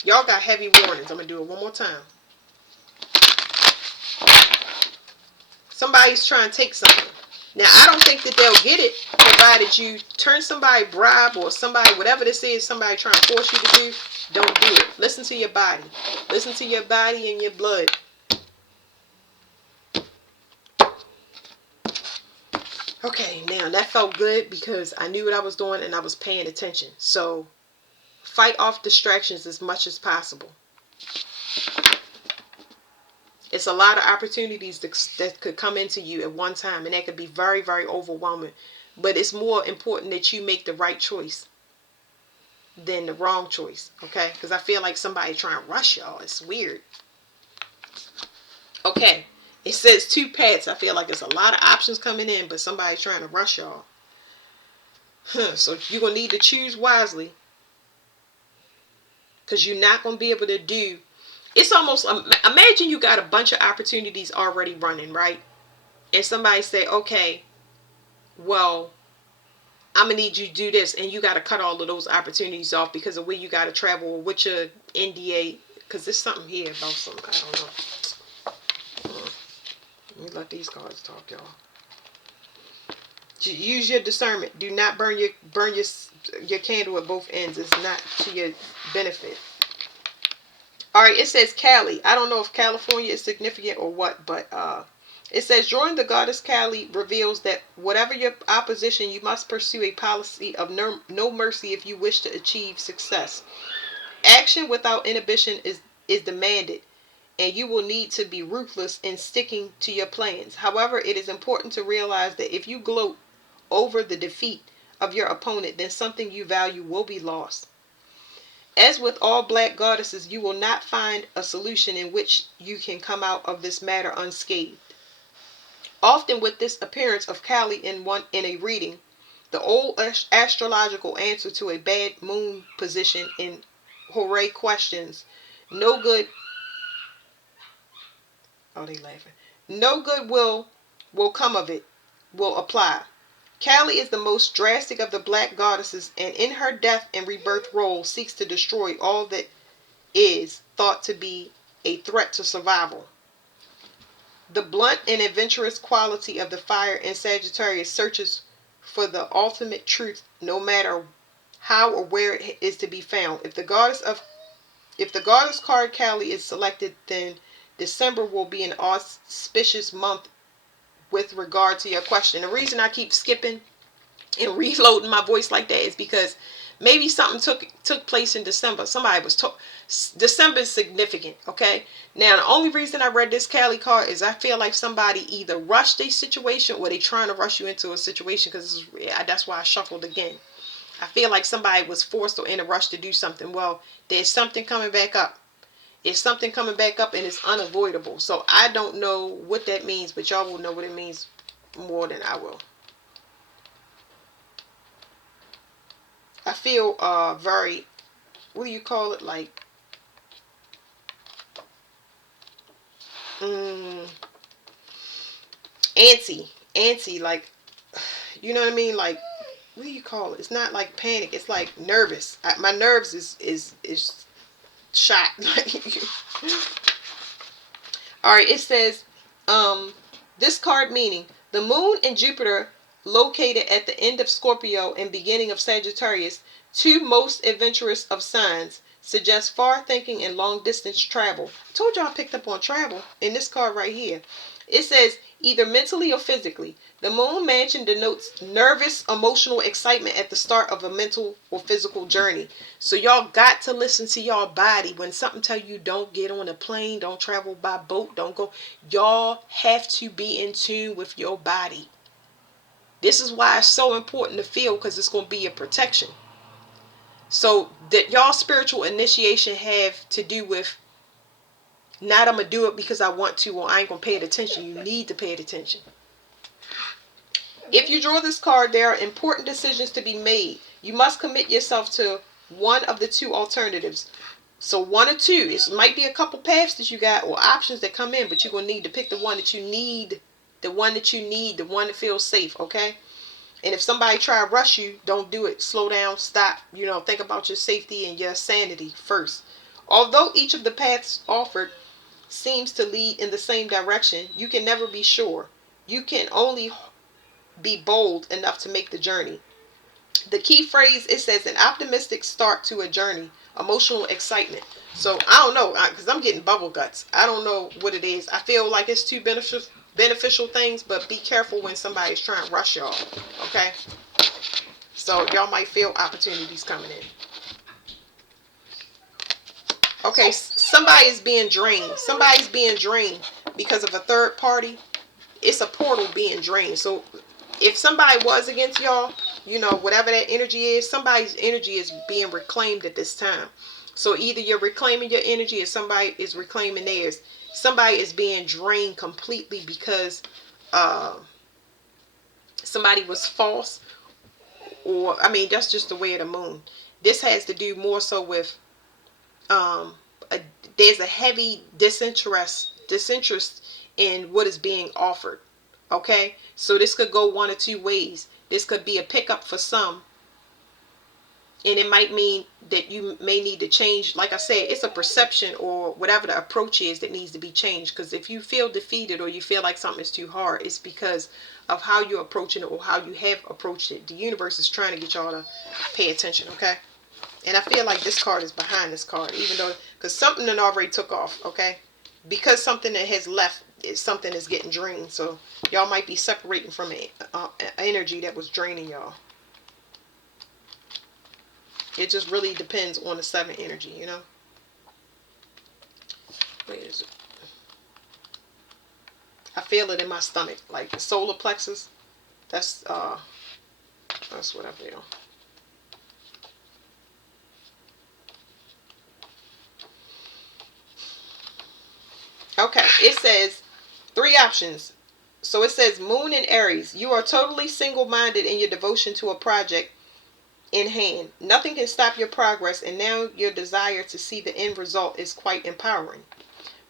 Y'all got heavy warnings. I'm going to do it one more time. Somebody's trying to take something. Now, I don't think that they'll get it, provided you turn somebody, bribe, or somebody, whatever this is, somebody trying to force you to do, don't do it. Listen to your body. Listen to your body and your blood. Okay, now that felt good, because I knew what I was doing and I was paying attention. So, fight off distractions as much as possible. It's a lot of opportunities that could come into you at one time, and that could be very, very overwhelming. But it's more important that you make the right choice than the wrong choice, okay? Because I feel like somebody trying to rush y'all. It's weird. Okay, It says 2 paths. I feel like there's a lot of options coming in, but somebody's trying to rush y'all. So you're going to need to choose wisely. Because you're not going to be able to do. It's almost, imagine you got a bunch of opportunities already running, right? And somebody say, okay, well, I'm going to need you to do this. And you got to cut all of those opportunities off because of where you got to travel or what your NDA. Because there's something here about something. I don't know. Let me let these cards talk, y'all. Use your discernment. Do not burn your candle at both ends. It's not to your benefit. All right, it says Kali. I don't know if California is significant or what, but it says drawing the goddess Kali reveals that whatever your opposition, you must pursue a policy of no mercy if you wish to achieve success. Action without inhibition is demanded, and you will need to be ruthless in sticking to your plans. However, it is important to realize that if you gloat over the defeat of your opponent, then something you value will be lost. As with all black goddesses, you will not find a solution in which you can come out of this matter unscathed. Often with this appearance of Kali in a reading, the old astrological answer to a bad moon position in Hooray questions, no good. Oh, they laughing. No good will come of it, will apply. Kali is the most drastic of the black goddesses, and in her death and rebirth role seeks to destroy all that is thought to be a threat to survival. The blunt and adventurous quality of the fire in Sagittarius searches for the ultimate truth, no matter how or where it is to be found. If the goddess card Kali is selected, then December will be an auspicious month with regard to your question. The reason I keep skipping and reloading my voice like that is because maybe something took place in December. Somebody was told December is significant. Okay, now the only reason I read this Kali card is I feel like somebody either rushed a situation or they trying to rush you into a situation, because that's why I shuffled again. I feel like somebody was forced or in a rush to do something. Well, there's something coming back up. It's something coming back up and it's unavoidable. So I don't know what that means, but y'all will know what it means more than I will. I feel very, what do you call it, like antsy, like, you know what I mean, like, what do you call it? It's not like panic, it's like nervous. My nerves is shot. All right, it says this card meaning the moon and Jupiter located at the end of Scorpio and beginning of Sagittarius, two most adventurous of signs, suggest far thinking and long distance travel. I told y'all I picked up on travel in this card right here. It says either mentally or physically. The moon mansion denotes nervous, emotional excitement at the start of a mental or physical journey. So y'all got to listen to y'all body. When something tell you don't get on a plane, don't travel by boat, don't go. Y'all have to be in tune with your body. This is why it's so important to feel, because it's going to be your protection. So that y'all spiritual initiation have to do with not I'm going to do it because I want to, or I ain't going to pay it attention. You need to pay it attention. If you draw this card, there are important decisions to be made. You must commit yourself to one of the two alternatives. So one or two. It might be a couple paths that you got or options that come in, but you're going to need to pick the one that you need. The one that you need. The one that feels safe, okay? And if somebody try to rush you, don't do it. Slow down, stop. Think about your safety and your sanity first. Although each of the paths offered seems to lead in the same direction, you can never be sure. You can only be bold enough to make the journey. The key phrase, it says an optimistic start to a journey, emotional excitement. So I don't know, because I'm getting bubble guts. I don't know what it is. I feel like it's two beneficial things, but be careful when somebody's trying to rush y'all. Okay, so y'all might feel opportunities coming in. Okay, somebody's being drained. Somebody's being drained because of a third party. It's a portal being drained. So if somebody was against y'all, whatever that energy is, somebody's energy is being reclaimed at this time. So either you're reclaiming your energy or somebody is reclaiming theirs. Somebody is being drained completely because somebody was false, or I mean, that's just the way of the moon. This has to do more so with um, a, there's a heavy disinterest in what is being offered. Okay, so this could go one or two ways. This could be a pickup for some, and it might mean that you may need to change. Like I said, it's a perception or whatever the approach is that needs to be changed. Because if you feel defeated or you feel like something is too hard, it's because of how you're approaching it or how you have approached it. The universe is trying to get y'all to pay attention. Okay, and I feel like this card is behind this card, even though, because something that already took off. Okay, because something that has left is something is getting drained. So y'all might be separating from an energy that was draining y'all. It just really depends on the 7 energy, you know. Where is it? I feel it in my stomach, like the solar plexus. That's what I feel. Okay, it says 3 options. So it says Moon and Aries. You are totally single-minded in your devotion to a project in hand. Nothing can stop your progress, and now your desire to see the end result is quite empowering.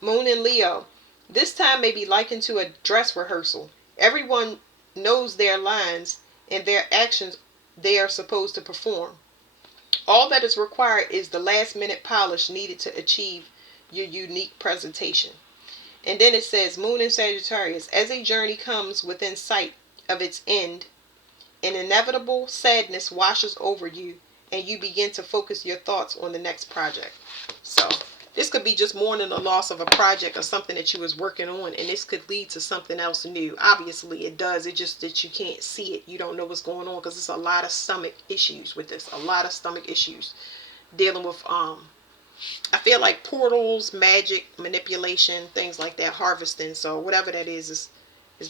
Moon and Leo. This time may be likened to a dress rehearsal. Everyone knows their lines and their actions they are supposed to perform. All that is required is the last minute polish needed to achieve your unique presentation. And then it says Moon and Sagittarius. As a journey comes within sight of its end, an inevitable sadness washes over you, and you begin to focus your thoughts on the next project. So this could be just mourning the loss of a project or something that you was working on, and this could lead to something else new. Obviously it does. It's just that you can't see it. You don't know what's going on because there's a lot of stomach issues with this. A lot of stomach issues dealing with I feel like portals, magic, manipulation, things like that, harvesting. So whatever that is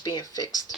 being fixed.